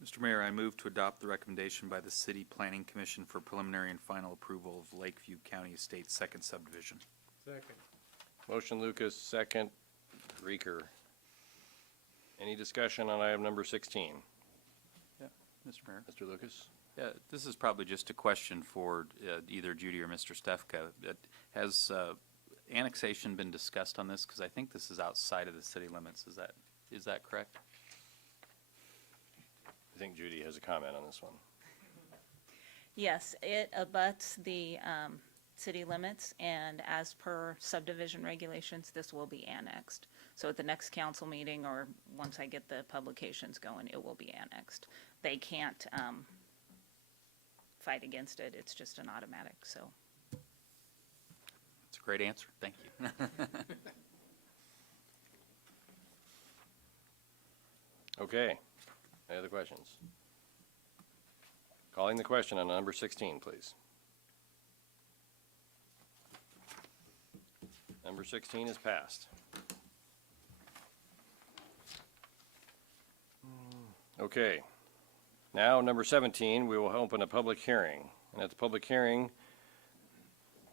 Mr. Mayor, I move to adopt the recommendation by the City Planning Commission for preliminary and final approval of Lakeview County Estates second subdivision. Second. Motion Lucas, second Reeker. Any discussion on item number 16? Yeah, Mr. Mayor. Mr. Lucas? Yeah, this is probably just a question for either Judy or Mr. Stefka. Has annexation been discussed on this? Because I think this is outside of the city limits. Is that correct? I think Judy has a comment on this one. Yes, it abuts the city limits, and as per subdivision regulations, this will be annexed. So at the next council meeting, or once I get the publications going, it will be annexed. They can't fight against it. It's just an automatic, so. It's a great answer. Thank you. Okay. Any other questions? Calling the question on number 16, please. Number 16 is passed. Okay. Now, number 17, we will open a public hearing. And at the public hearing,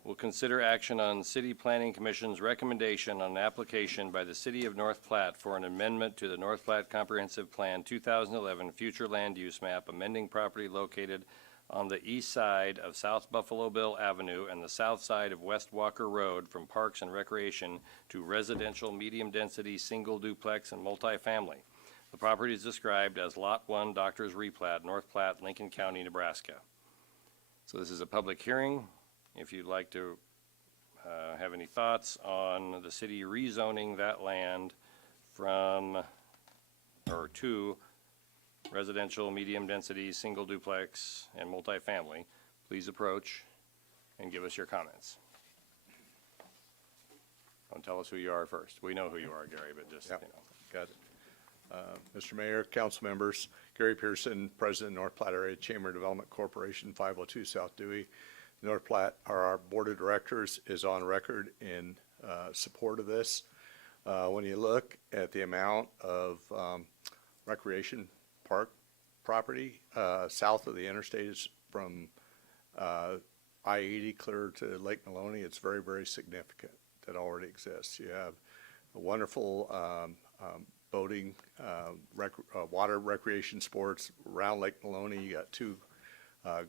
we'll consider action on City Planning Commission's recommendation on an application by the City of North Platte for an amendment to the North Platte Comprehensive Plan 2011 Future Land Use Map, amending property located on the east side of South Buffalo Bill Avenue and the south side of West Walker Road from parks and recreation to residential, medium-density, single duplex, and multifamily. The property is described as Lot 1, Doctors Replat, North Platte, Lincoln County, Nebraska. So this is a public hearing. If you'd like to have any thoughts on the city rezoning that land from, or to residential, medium density, single duplex, and multifamily, please approach and give us your comments. Don't tell us who you are first. We know who you are, Gary, but just, Yep. Got it. Mr. Mayor, council members, Gary Pearson, President, North Platte Area Chamber Development Corporation, 502 South Dewey. North Platte, our board of directors is on record in support of this. When you look at the amount of recreation park property south of the interstate, is from I-80 clear to Lake Maloney, it's very, very significant that already exists. You have a wonderful boating, water recreation sports around Lake Maloney. You got two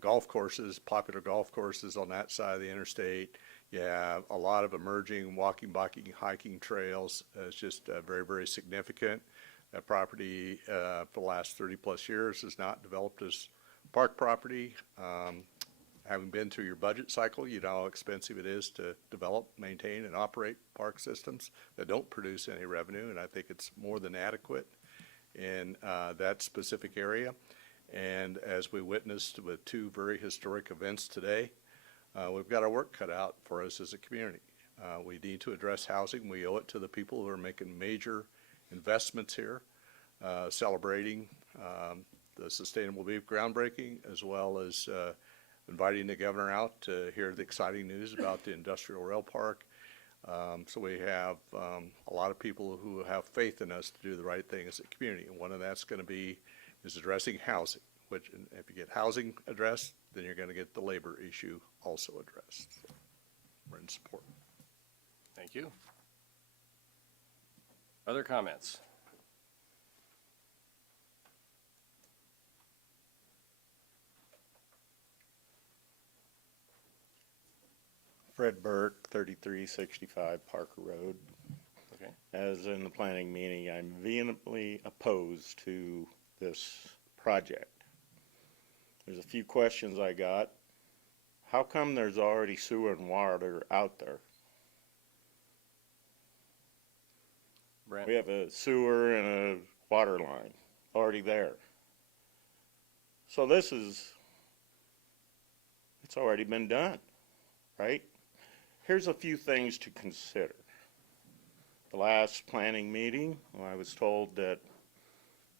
golf courses, popular golf courses on that side of the interstate. You have a lot of emerging walking, biking, hiking trails. It's just very, very significant. That property for the last 30 plus years is not developed as park property. having been through your budget cycle, you know how expensive it is to develop, maintain, and operate park systems that don't produce any revenue, and I think it's more than adequate in that specific area. And as we witnessed with two very historic events today, we've got our work cut out for us as a community. We need to address housing. We owe it to the people who are making major investments here, celebrating the Sustainable Beef groundbreaking, as well as inviting the governor out to hear the exciting news about the industrial rail park. So we have a lot of people who have faith in us to do the right thing as a community. And one of that's going to be is addressing housing, which if you get housing addressed, then you're going to get the labor issue also addressed. So we're in support. Thank you. Other comments? Fred Burke, 3365 Parker Road. Okay. As in the planning meeting, I'm vehemently opposed to this project. There's a few questions I got. How come there's already sewer and water out there? Brent? We have a sewer and a water line already there. So it's already been done, right? Here's a few things to consider. The last planning meeting, I was told that,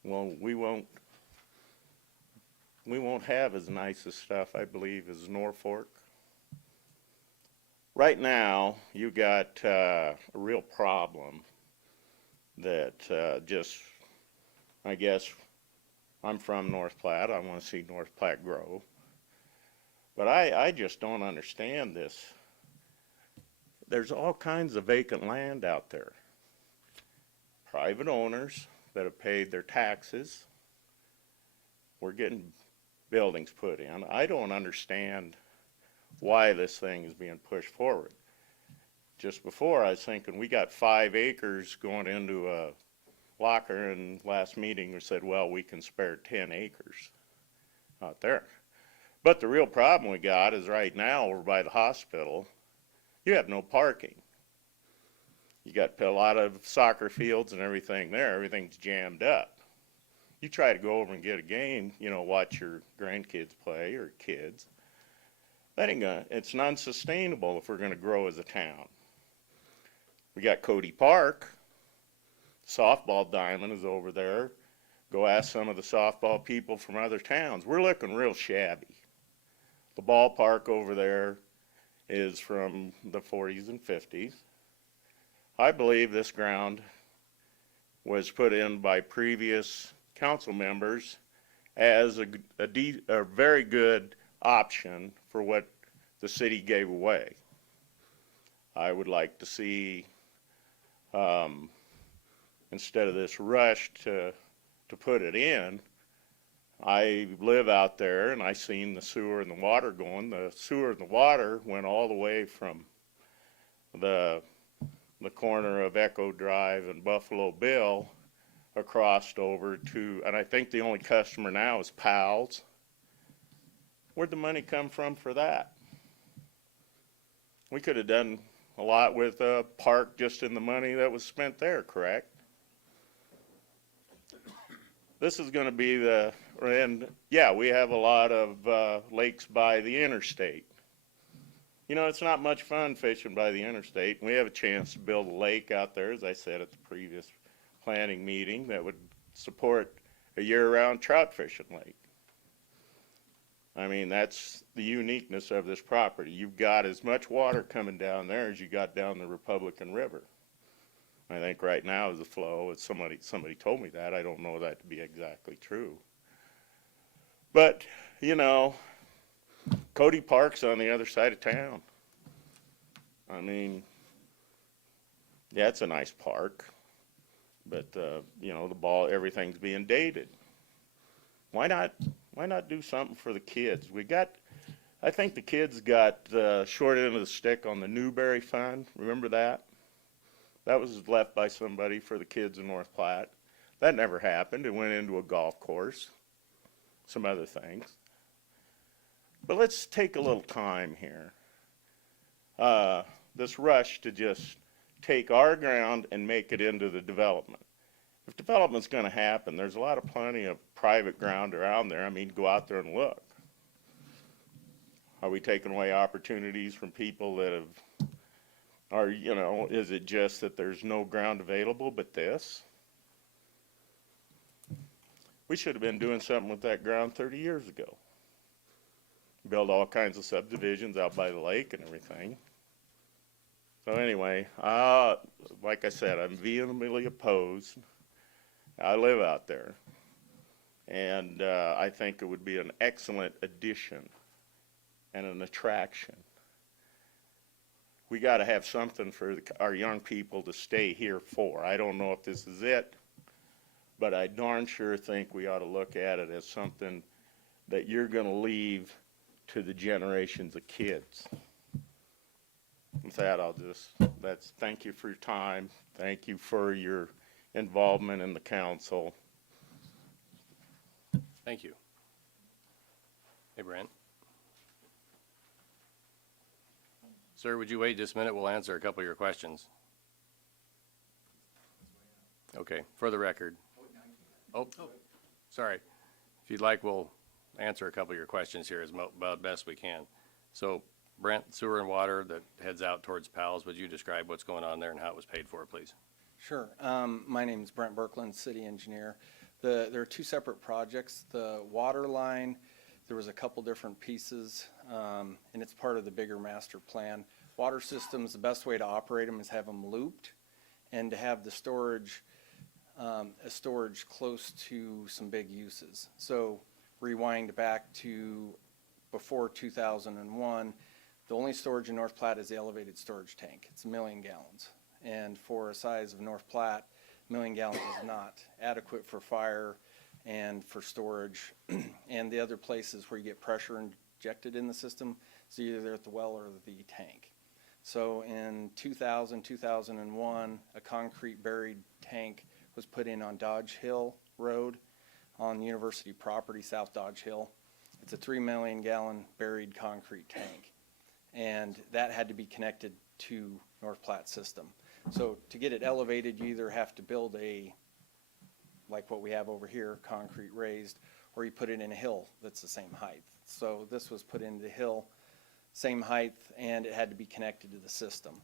well, we won't have as nice a stuff, I believe, as Norfolk. Right now, you got a real problem that I guess, I'm from North Platte. I want to see North Platte grow. But I just don't understand this. There's all kinds of vacant land out there. Private owners that have paid their taxes. We're getting buildings put in. I don't understand why this thing is being pushed forward. Just before, I was thinking we got 5 acres going into a locker, and last meeting we said, well, we can spare 10 acres out there. But the real problem we got is right now over by the hospital, you have no parking. You got a lot of soccer fields and everything there. Everything's jammed up. You try to go over and get a game, watch your grandkids play or kids. That ain't gonna, it's non-sustainable if we're gonna grow as a town. We got Cody Park. Softball diamond is over there. Go ask some of the softball people from other towns. We're looking real shabby. The ballpark over there is from the 40s and 50s. I believe this ground was put in by previous council members as a very good option for what the city gave away. I would like to see, instead of this rush to put it in, I live out there and I seen the sewer and the water going. The sewer and the water went all the way from the corner of Echo Drive and Buffalo Bill across over to, and I think the only customer now is Powell's. Where'd the money come from for that? We could have done a lot with a park just in the money that was spent there, correct? This is going to be and yeah, we have a lot of lakes by the interstate. It's not much fun fishing by the interstate. We have a chance to build a lake out there, as I said at the previous planning meeting, that would support a year-round trout fishing lake. I mean, that's the uniqueness of this property. You've got as much water coming down there as you got down the Republican River. I think right now is the flow, somebody told me that. I don't know that to be exactly true. But, Cody Park's on the other side of town. I mean, yeah, it's a nice park, but the everything's being dated. Why not do something for the kids? I think the kids got the short end of the stick on the Newberry Fund. Remember that? That was left by somebody for the kids in North Platte. That never happened. It went into a golf course, some other things. But let's take a little time here. This rush to just take our ground and make it into the development. If development's gonna happen, there's a lot of plenty of private ground around there. I mean, go out there and look. Are we taking away opportunities from people that have, or, you know, is it just that there's no ground available but this? We should have been doing something with that ground 30 years ago. Build all kinds of subdivisions out by the lake and everything. So anyway, like I said, I'm vehemently opposed. I live out there. And I think it would be an excellent addition and an attraction. We got to have something for our young people to stay here for. I don't know if this is it, but I darn sure think we ought to look at it as something that you're going to leave to the generations of kids. With that, thank you for your time. Thank you for your involvement in the council. Thank you. Hey, Brent. Sir, would you wait just a minute? We'll answer a couple of your questions. Okay, for the record. Oh, sorry. If you'd like, we'll answer a couple of your questions here as best we can. So, Brent, sewer and water that heads out towards Powell's, would you describe what's going on there and how it was paid for, please? Sure. My name is Brent Birkeland, city engineer. There are two separate projects. The water line, there was a couple different pieces, and it's part of the bigger master plan. Water systems, the best way to operate them is have them looped and to have the storage, a storage close to some big uses. So rewind back to before 2001, the only storage in North Platte is the elevated storage tank. It's 1 million gallons. And for a size of North Platte, 1 million gallons is not adequate for fire and for storage. And the other places where you get pressure injected in the system, it's either at the well or the tank. So in 2000, 2001, a concrete buried tank was put in on Dodge Hill Road on university property, South Dodge Hill. It's a 3 million gallon buried concrete tank. And that had to be connected to North Platte system. So to get it elevated, you either have to build like what we have over here, concrete raised, or you put it in a hill that's the same height. So this was put into the hill, same height, and it had to be connected to the system.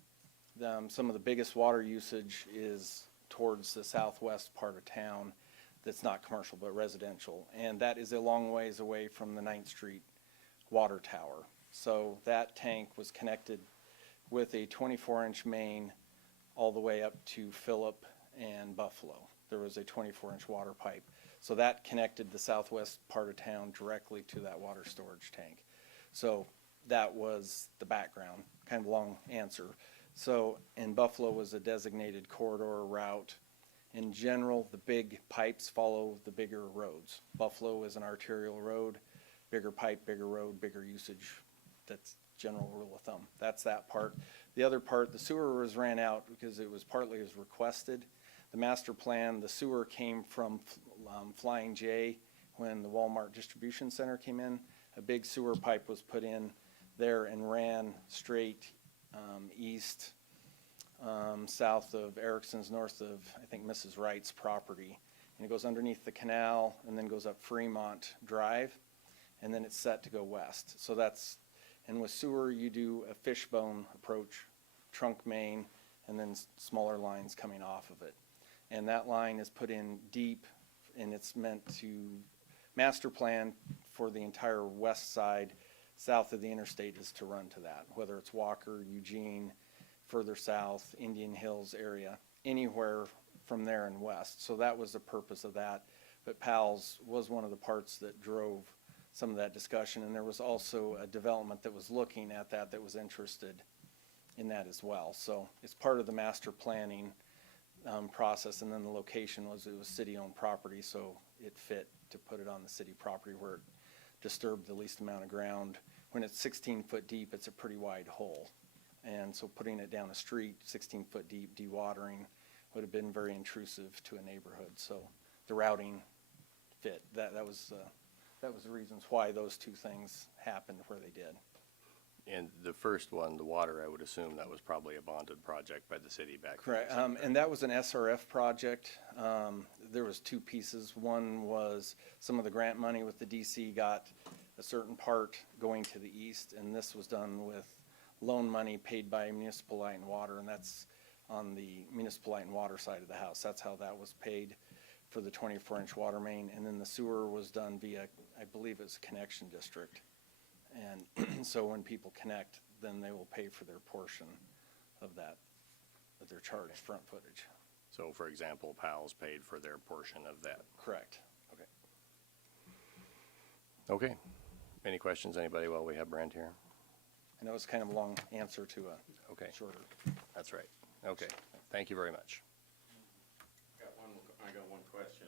Some of the biggest water usage is towards the southwest part of town that's not commercial but residential, and that is a long ways away from the 9th Street water tower. So that tank was connected with a 24-inch main all the way up to Phillip and Buffalo. There was a 24-inch water pipe. So that connected the southwest part of town directly to that water storage tank. So that was the background, kind of long answer. So, and Buffalo was a designated corridor route. In general, the big pipes follow the bigger roads. Buffalo is an arterial road, bigger pipe, bigger road, bigger usage. That's general rule of thumb. That's that part. The other part, the sewer was ran out because it was partly as requested. The master plan, the sewer came from Flying J when the Walmart distribution center came in. A big sewer pipe was put in there and ran straight east, south of Erickson's, north of, I think, Mrs. Wright's property. And it goes underneath the canal and then goes up Fremont Drive, and then it's set to go west. So that's, and with sewer, you do a fishbone approach, trunk main, and then smaller lines coming off of it. And that line is put in deep, and it's meant to master plan for the entire west side, south of the interstate is to run to that, whether it's Walker, Eugene, further south, Indian Hills area, anywhere from there and west. So that was the purpose of that. But Powell's was one of the parts that drove some of that discussion, and there was also a development that was looking at that was interested in that as well. So it's part of the master planning process, and then the location was, it was city-owned property, so it fit to put it on the city property where it disturbed the least amount of ground. When it's 16 foot deep, it's a pretty wide hole. And so putting it down a street, 16 foot deep, dewatering, would have been very intrusive to a neighborhood. So the routing fit. That was that was the reasons why those two things happened where they did. And the first one, the water, I would assume that was probably a bonded project by the city back then. Correct, and that was an SRF project. There was two pieces. One was some of the grant money with the DC got a certain part going to the east, and this was done with loan money paid by Municipal Light and Water, and that's on the Municipal Light and Water side of the house. That's how that was paid for the 24-inch water main, and then the sewer was done via, I believe it's a connection district. And so when people connect, then they will pay for their portion of that, of their charged front footage. So for example, PAL's paid for their portion of that. Correct. Okay. Any questions, anybody, while we have Brent here? I know it's kind of a long answer to a Okay, shorter. that's right. Okay, thank you very much. I got one question.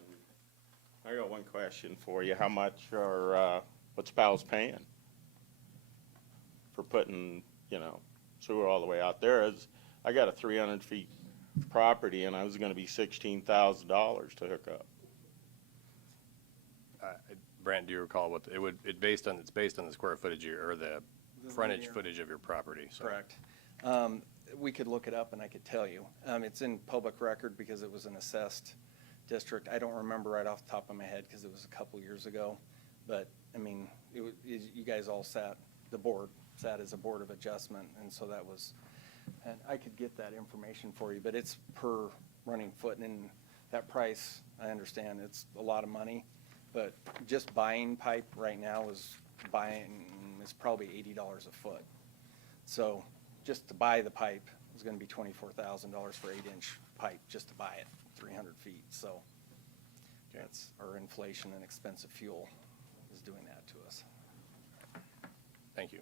I got one question for you. How much are, what's PAL's paying for putting, sewer all the way out there? I got a 300 feet property and I was gonna be $16,000 to hook up. Brent, do you recall what, it's based on the square footage or the frontage footage of your property, so. Correct. We could look it up and I could tell you. It's in public record because it was an assessed district. I don't remember right off the top of my head because it was a couple years ago. But, I mean, you guys all sat, the board sat as a board of adjustment, and so that was, and I could get that information for you, but it's per running foot, and that price, I understand, it's a lot of money, but just buying pipe right now is probably $80 a foot. So just to buy the pipe is gonna be $24,000 for 8-inch pipe, just to buy it, 300 feet, so that's our inflation and expensive fuel is doing that to us. Thank you.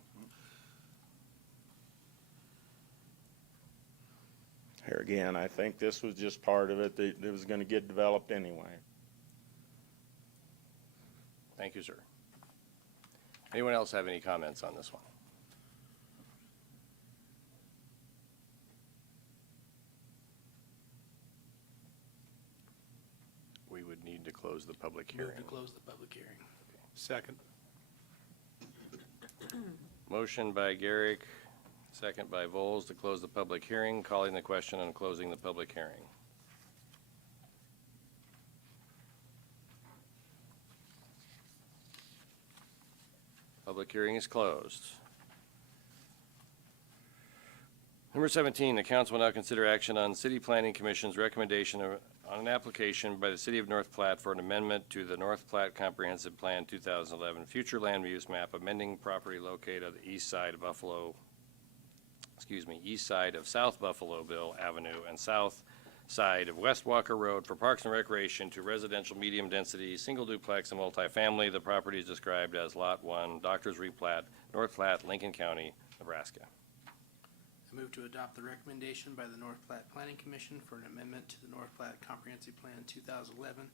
Here again, I think this was just part of it that was gonna get developed anyway. Thank you, sir. Anyone else have any comments on this one? We would need to close the public hearing. Move to close the public hearing. Second. Motion by Garrick, second by Vols to close the public hearing, calling the question on closing the public hearing. Public hearing is closed. Number 17, the council will now consider action on City Planning Commission's recommendation on an application by the City of North Platte for an amendment to the North Platte Comprehensive Plan 2011 Future Land Use Map, amending property located on the east side of South Buffalobille Avenue and south side of West Walker Road for Parks and Recreation to residential medium density, single duplex and multifamily. The property is described as Lot 1, Doctors Replat, North Platte, Lincoln County, Nebraska. I move to adopt the recommendation by the North Platte Planning Commission for an amendment to the North Platte Comprehensive Plan 2011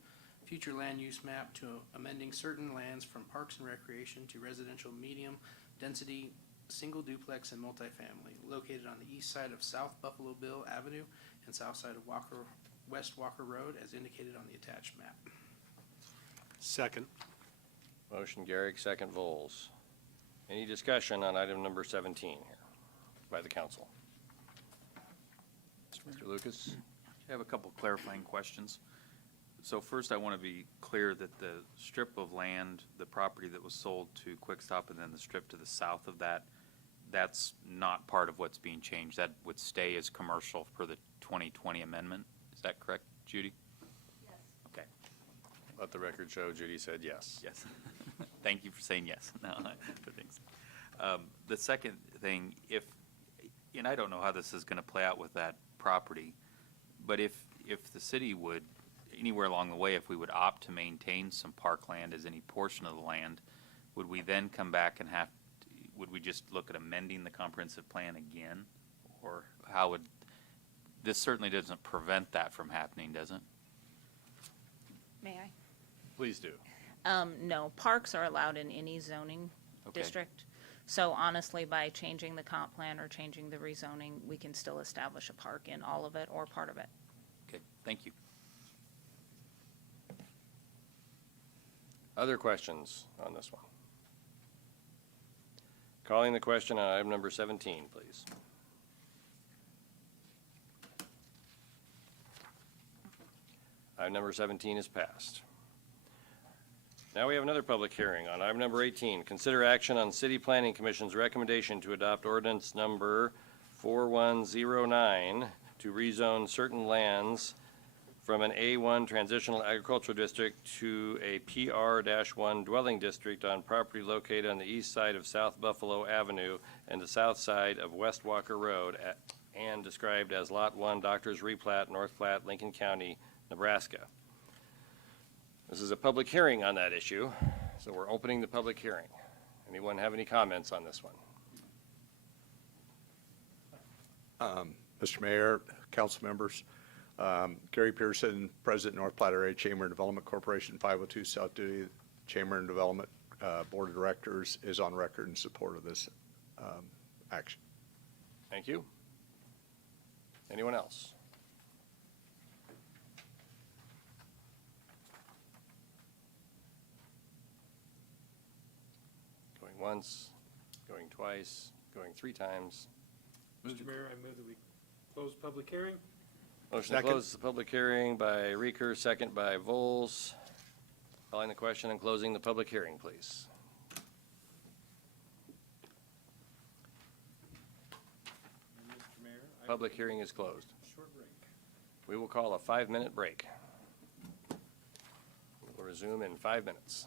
Future Land Use Map to amending certain lands from Parks and Recreation to residential medium density, single duplex and multifamily located on the east side of South Buffalobille Avenue and south side of West Walker Road as indicated on the attached map. Second. Motion Garrick, second Vols. Any discussion on item number 17 here by the council? Mr. Lucas? I have a couple clarifying questions. So first, I want to be clear that the strip of land, the property that was sold to Quick Stop and then the strip to the south of that, that's not part of what's being changed. That would stay as commercial per the 2020 amendment. Is that correct, Judy? Yes. Okay. Let the record show Judy said yes. Yes. Thank you for saying yes. No, thanks. The second thing, and I don't know how this is going to play out with that property, but if the city would, anywhere along the way, if we would opt to maintain some parkland as any portion of the land, would we then come back and would we just look at amending the comprehensive plan again? Or how would, this certainly doesn't prevent that from happening, does it? May I? Please do. No, parks are allowed in any zoning Okay. district. So honestly, by changing the comp plan or changing the rezoning, we can still establish a park in all of it or part of it. Okay, thank you. Other questions on this one? Calling the question on item number 17, please. Item number 17 is passed. Now we have another public hearing on item number 18. Consider action on City Planning Commission's recommendation to adopt ordinance number 4109 to rezone certain lands from an A1 transitional agricultural district to a PR-1 dwelling district on property located on the east side of South Buffalo Avenue and the south side of West Walker Road and described as Lot 1, Doctors Replat, North Platte, Lincoln County, Nebraska. This is a public hearing on that issue, so we're opening the public hearing. Anyone have any comments on this one? Mr. Mayor, council members, Gary Pearson, President, North Platte Area Chamber and Development Corporation, 502 South Duty. Chamber and Development Board of Directors is on record in support of this action. Thank you. Anyone else? Going once, going twice, going 3 times. Mr. Mayor, I move that we close public hearing. Motion to close the public hearing by Reeker, second by Vols. Calling the question and closing the public hearing, please. And Mr. Mayor, I Public hearing is closed. short break. We will call a 5-minute break. We'll resume in 5 minutes.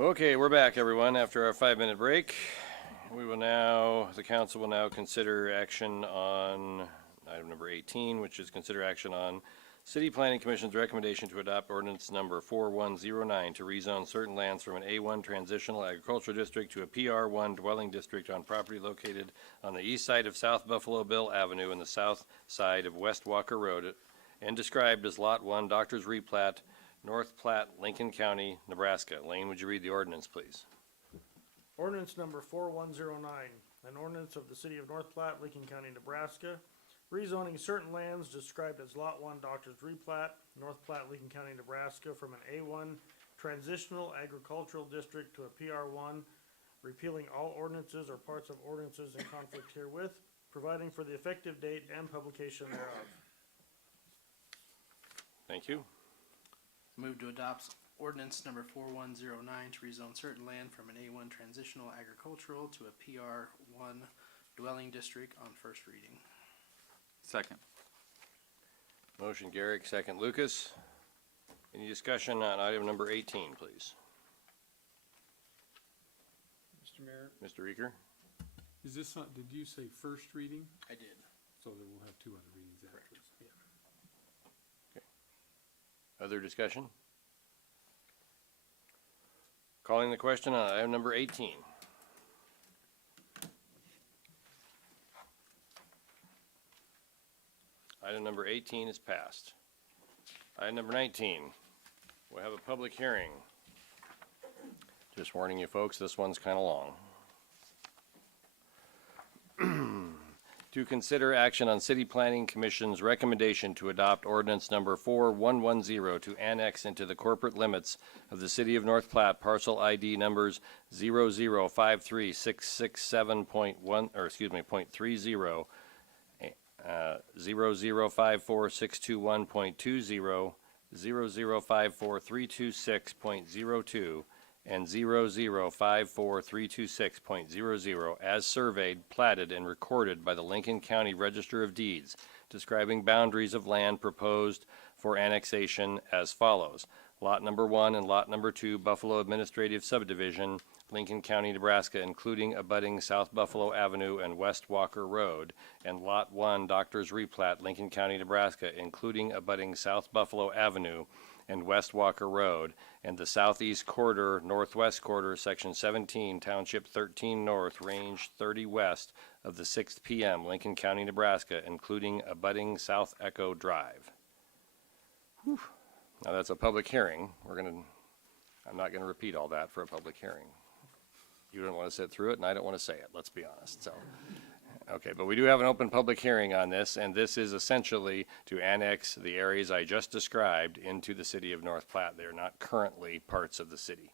Okay, we're back, everyone, after our 5-minute break. The council will now consider action on item number 18, which is consider action on City Planning Commission's recommendation to adopt ordinance number 4109 to rezone certain lands from an A1 transitional agricultural district to a PR1 dwelling district on property located on the east side of South Buffalo Bill Avenue and the south side of West Walker Road, and described as Lot 1, Doctors Replat, North Platte, Lincoln County, Nebraska. Lane, would you read the ordinance, please? Ordinance number 4109, an ordinance of the City of North Platte, Lincoln County, Nebraska, rezoning certain lands described as Lot 1, Doctors Replat, North Platte, Lincoln County, Nebraska, from an A1 transitional agricultural district to a PR1, repealing all ordinances or parts of ordinances in conflict herewith, providing for the effective date and publication thereof. Thank you. Move to adopt ordinance number 4109 to rezone certain land from an A1 transitional agricultural to a PR1 dwelling district on first reading. Second. Motion Garrick, second Lucas. Any discussion on item number 18, please? Mr. Mayor, Mr. Eaker? is this, did you say first reading? I did. So then we'll have 2 other readings after. Yeah. Other discussion? Calling the question on item number 18. Item number 18 is passed. Item number 19, we'll have a public hearing. Just warning you folks, this one's kind of long. To consider action on City Planning Commission's recommendation to adopt ordinance number 4110 to annex into the corporate limits of the City of North Platte parcel ID numbers 0053667.1, or excuse me, .30, 0054621.20, 0054326.02, and 0054326.00 as surveyed, platted, and recorded by the Lincoln County Register of Deeds, describing boundaries of land proposed for annexation as follows. Lot number 1 and lot number 2, Buffalo Administrative Subdivision, Lincoln County, Nebraska, including abutting South Buffalo Avenue and West Walker Road, and Lot 1, Doctors Replat, Lincoln County, Nebraska, including abutting South Buffalo Avenue and West Walker Road, and the southeast quarter, northwest quarter, section 17, township 13 north, range 30 west of the 6th PM, Lincoln County, Nebraska, including abutting South Echo Drive. Whew. Now that's a public hearing. I'm not gonna repeat all that for a public hearing. You don't want to sit through it, and I don't want to say it, let's be honest, so. Okay, but we do have an open public hearing on this, and this is essentially to annex the areas I just described into the City of North Platte. They are not currently parts of the city.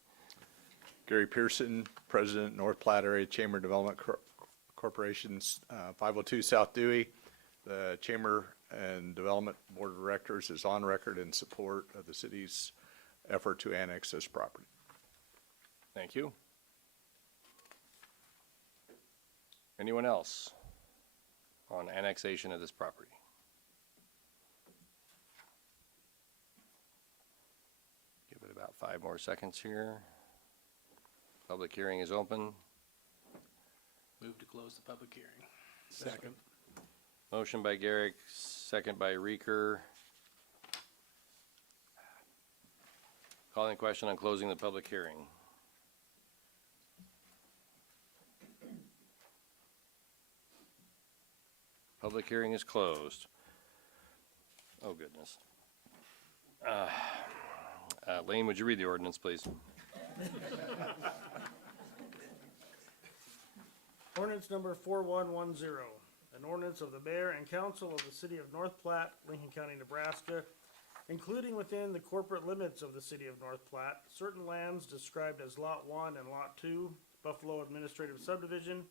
Gary Pearson, President, North Platte Area Chamber Development Corporation's 502 South Dewey. The Chamber and Development Board of Directors is on record in support of the city's effort to annex this property. Thank you. Anyone else on annexation of this property? Give it about 5 more seconds here. Public hearing is open. Move to close the public hearing. Second. Motion by Garrick, second by Reeker. Calling the question on closing the public hearing. Public hearing is closed. Oh, goodness. Lane, would you read the ordinance, please? Ordinance number 4110, an ordinance of the mayor and council of the City of North Platte, Lincoln County, Nebraska, including within the corporate limits of the City of North Platte, certain lands described as Lot 1 and Lot 2, Buffalo Administrative Subdivision,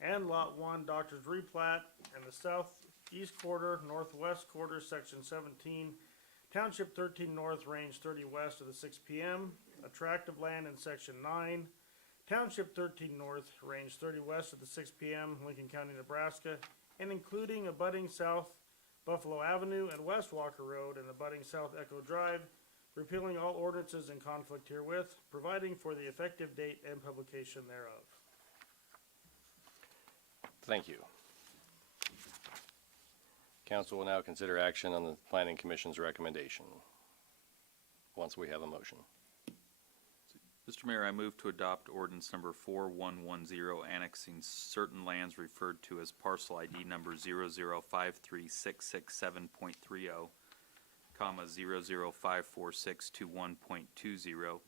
and Lot 1, Doctors Replat, and the southeast quarter, northwest quarter, section 17, township 13 north, range 30 west of the 6 PM, a tract of land in section 9, township 13 north, range 30 west of the 6 PM, Lincoln County, Nebraska, and including abutting South Buffalo Avenue and West Walker Road and abutting South Echo Drive, repealing all ordinances in conflict herewith, providing for the effective date and publication thereof. Thank you. Council will now consider action on the Planning Commission's recommendation, once we have a motion. Mr. Mayor, I move to adopt ordinance number 4110, annexing certain lands referred to as parcel ID number 0053667.30, comma 0054621.20,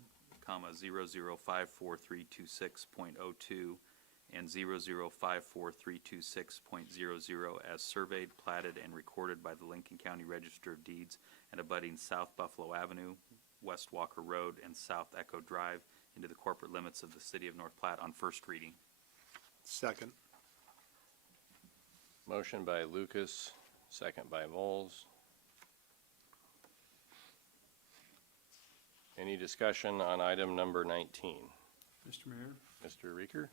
comma 0054326.02, and 0054326.00 as surveyed, platted, and recorded by the Lincoln County Register of Deeds and abutting South Buffalo Avenue, West Walker Road, and South Echo Drive into the corporate limits of the city of North Platte on first reading. Second. Motion by Lucas, second by Vols. Any discussion on item number 19? Mr. Mayor, Mr. Reeker?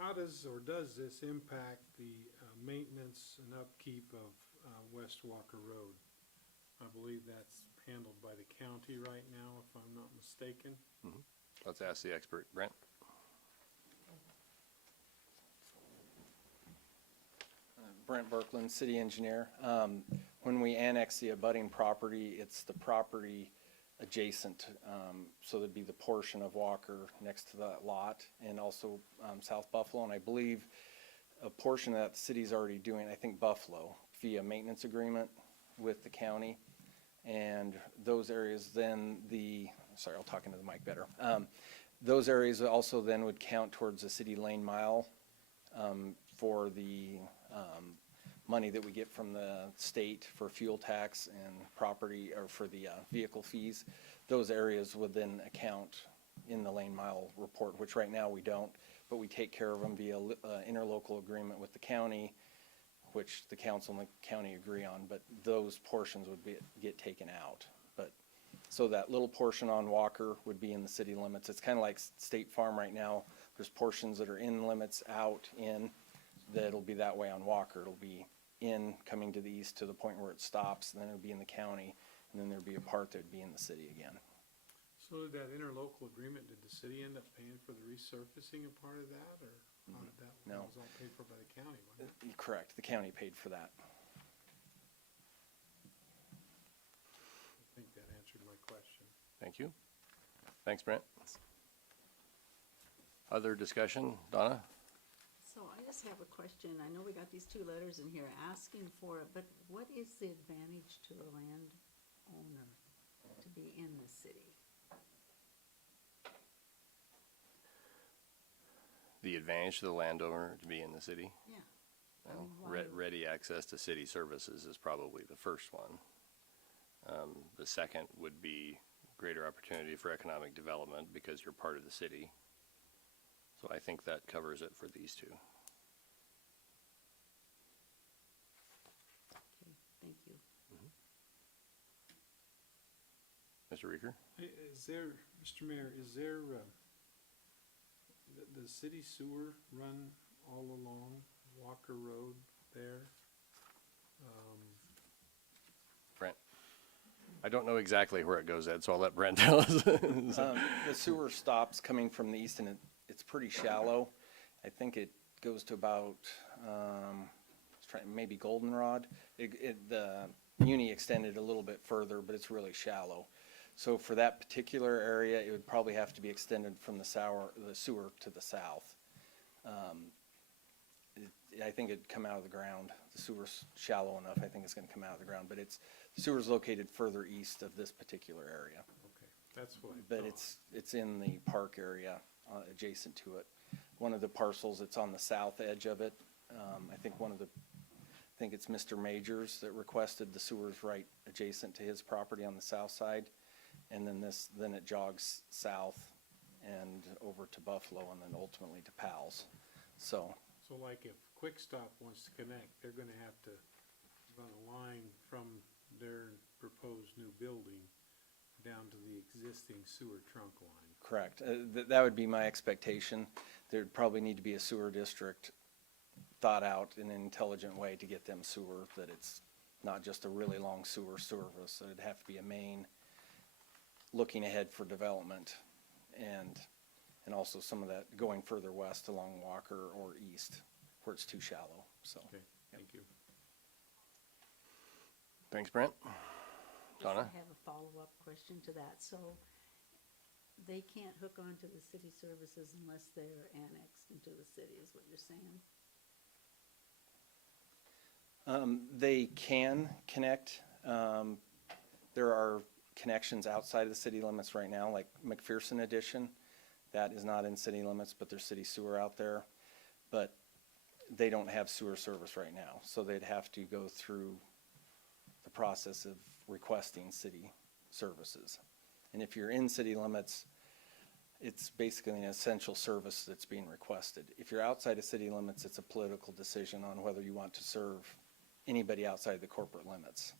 how does this impact the maintenance and upkeep of West Walker Road? I believe that's handled by the county right now, if I'm not mistaken. Let's ask the expert. Brent? Brent Berkland, city engineer. When we annex the abutting property, it's the property adjacent, so there'd be the portion of Walker next to that lot, and also South Buffalo, and I believe a portion that the city's already doing, I think Buffalo, via maintenance agreement with the county, and those areas then sorry, I'll talk into the mic better. Those areas also then would count towards the city lane mile for the money that we get from the state for fuel tax and property, or for the vehicle fees. Those areas would then account in the lane mile report, which right now we don't, but we take care of them via interlocal agreement with the county, which the council and the county agree on, but those portions would get taken out. But so that little portion on Walker would be in the city limits. It's kind of like State Farm right now. There's portions that are in limits, out, in, that'll be that way on Walker. It'll be in, coming to the east to the point where it stops, and then it'll be in the county, and then there'd be a part that'd be in the city again. So did that interlocal agreement, did the city end up paying for the resurfacing a part of that, or how did that? No. That was all paid for by the county, wasn't it? Correct, the county paid for that. I think that answered my question. Thank you. Thanks, Brent. Other discussion? Donna? So I just have a question. I know we got these two letters in here asking for it, but what is the advantage to a landowner to be in the city? The advantage to the landowner to be in the city? Yeah. Well, why- ready access to city services is probably the first one. The second would be greater opportunity for economic development because you're part of the city. So I think that covers it for these two. Okay, thank you. Mr. Reeker? Is there, Mr. Mayor, is there, the city sewer run all along Walker Road there? Brent? I don't know exactly where it goes, Ed, so I'll let Brent tell us. The sewer stops coming from the east, and it's pretty shallow. I think it goes to about, maybe Goldenrod. The Muni extended a little bit further, but it's really shallow. So for that particular area, it would probably have to be extended from the sewer to the south. I think it'd come out of the ground. The sewer's shallow enough, I think it's gonna come out of the ground, but the sewer's located further east of this particular area. Okay, that's what I But thought. it's in the park area, adjacent to it. One of the parcels, it's on the south edge of it. I think I think it's Mr. Majors that requested the sewers right adjacent to his property on the south side. And then it jogs south and over to Buffalo and then ultimately to Powell's. So, So like if Quick Stop wants to connect, they're gonna have to run a line from their proposed new building down to the existing sewer trunk line. correct. That would be my expectation. There'd probably need to be a sewer district thought out in an intelligent way to get them sewer, that it's not just a really long sewer service. It'd have to be a main looking ahead for development and also some of that going further west along Walker or east where it's too shallow, so. Okay, thank you. Thanks, Brent. Donna? I have a follow-up question to that. So they can't hook onto the city services unless they're annexed into the city, is what you're saying? They can connect. There are connections outside of the city limits right now, like McPherson Edition. That is not in city limits, but there's city sewer out there. But they don't have sewer service right now, so they'd have to go through the process of requesting city services. And if you're in city limits, it's basically an essential service that's being requested. If you're outside of city limits, it's a political decision on whether you want to serve anybody outside the corporate limits.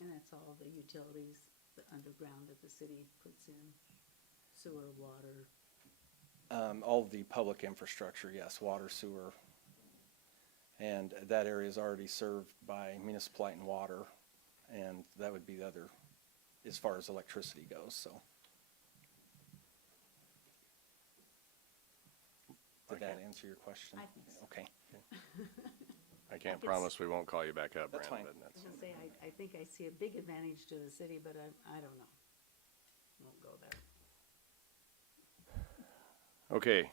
And that's all the utilities, the underground that the city puts in, sewer, water. All of the public infrastructure, yes, water, sewer. And that area is already served by municipal light and water, and that would be the other, as far as electricity goes, so. Did that answer your question? I think so. Okay. I can't it's- promise we won't call you back up, That's Brent, fine. but I was that's, gonna say, I think I see a big advantage to the city, but I don't know. Won't go there. okay.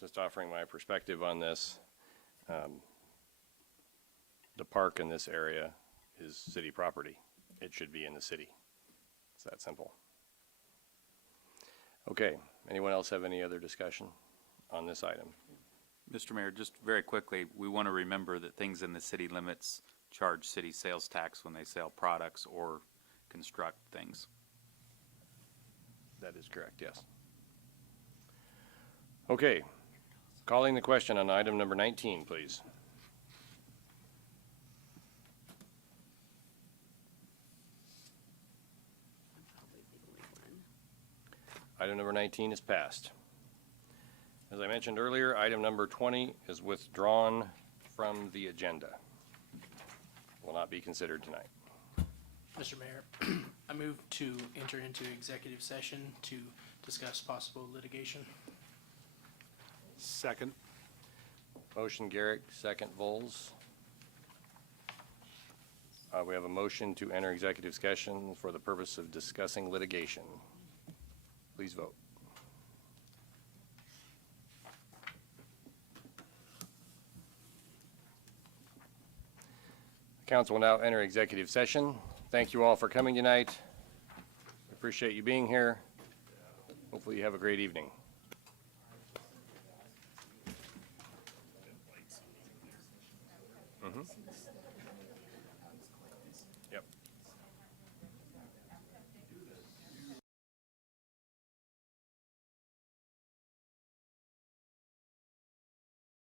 Just offering my perspective on this. The park in this area is city property. It should be in the city. It's that simple. Okay, anyone else have any other discussion on this item? Mr. Mayor, just very quickly, we want to remember that things in the city limits charge city sales tax when they sell products or construct things. That is correct, yes. Okay, calling the question on item number 19, please. I'm probably the only one. Item number 19 is passed. As I mentioned earlier, item number 20 is withdrawn from the agenda. Will not be considered tonight. Mr. Mayor, I move to enter into executive session to discuss possible litigation. Second. Motion Garrick, second Vols. We have a motion to enter executive session for the purpose of discussing litigation. Please vote. Council will now enter executive session. Thank you all for coming tonight. Appreciate you being here. Hopefully you have a great evening.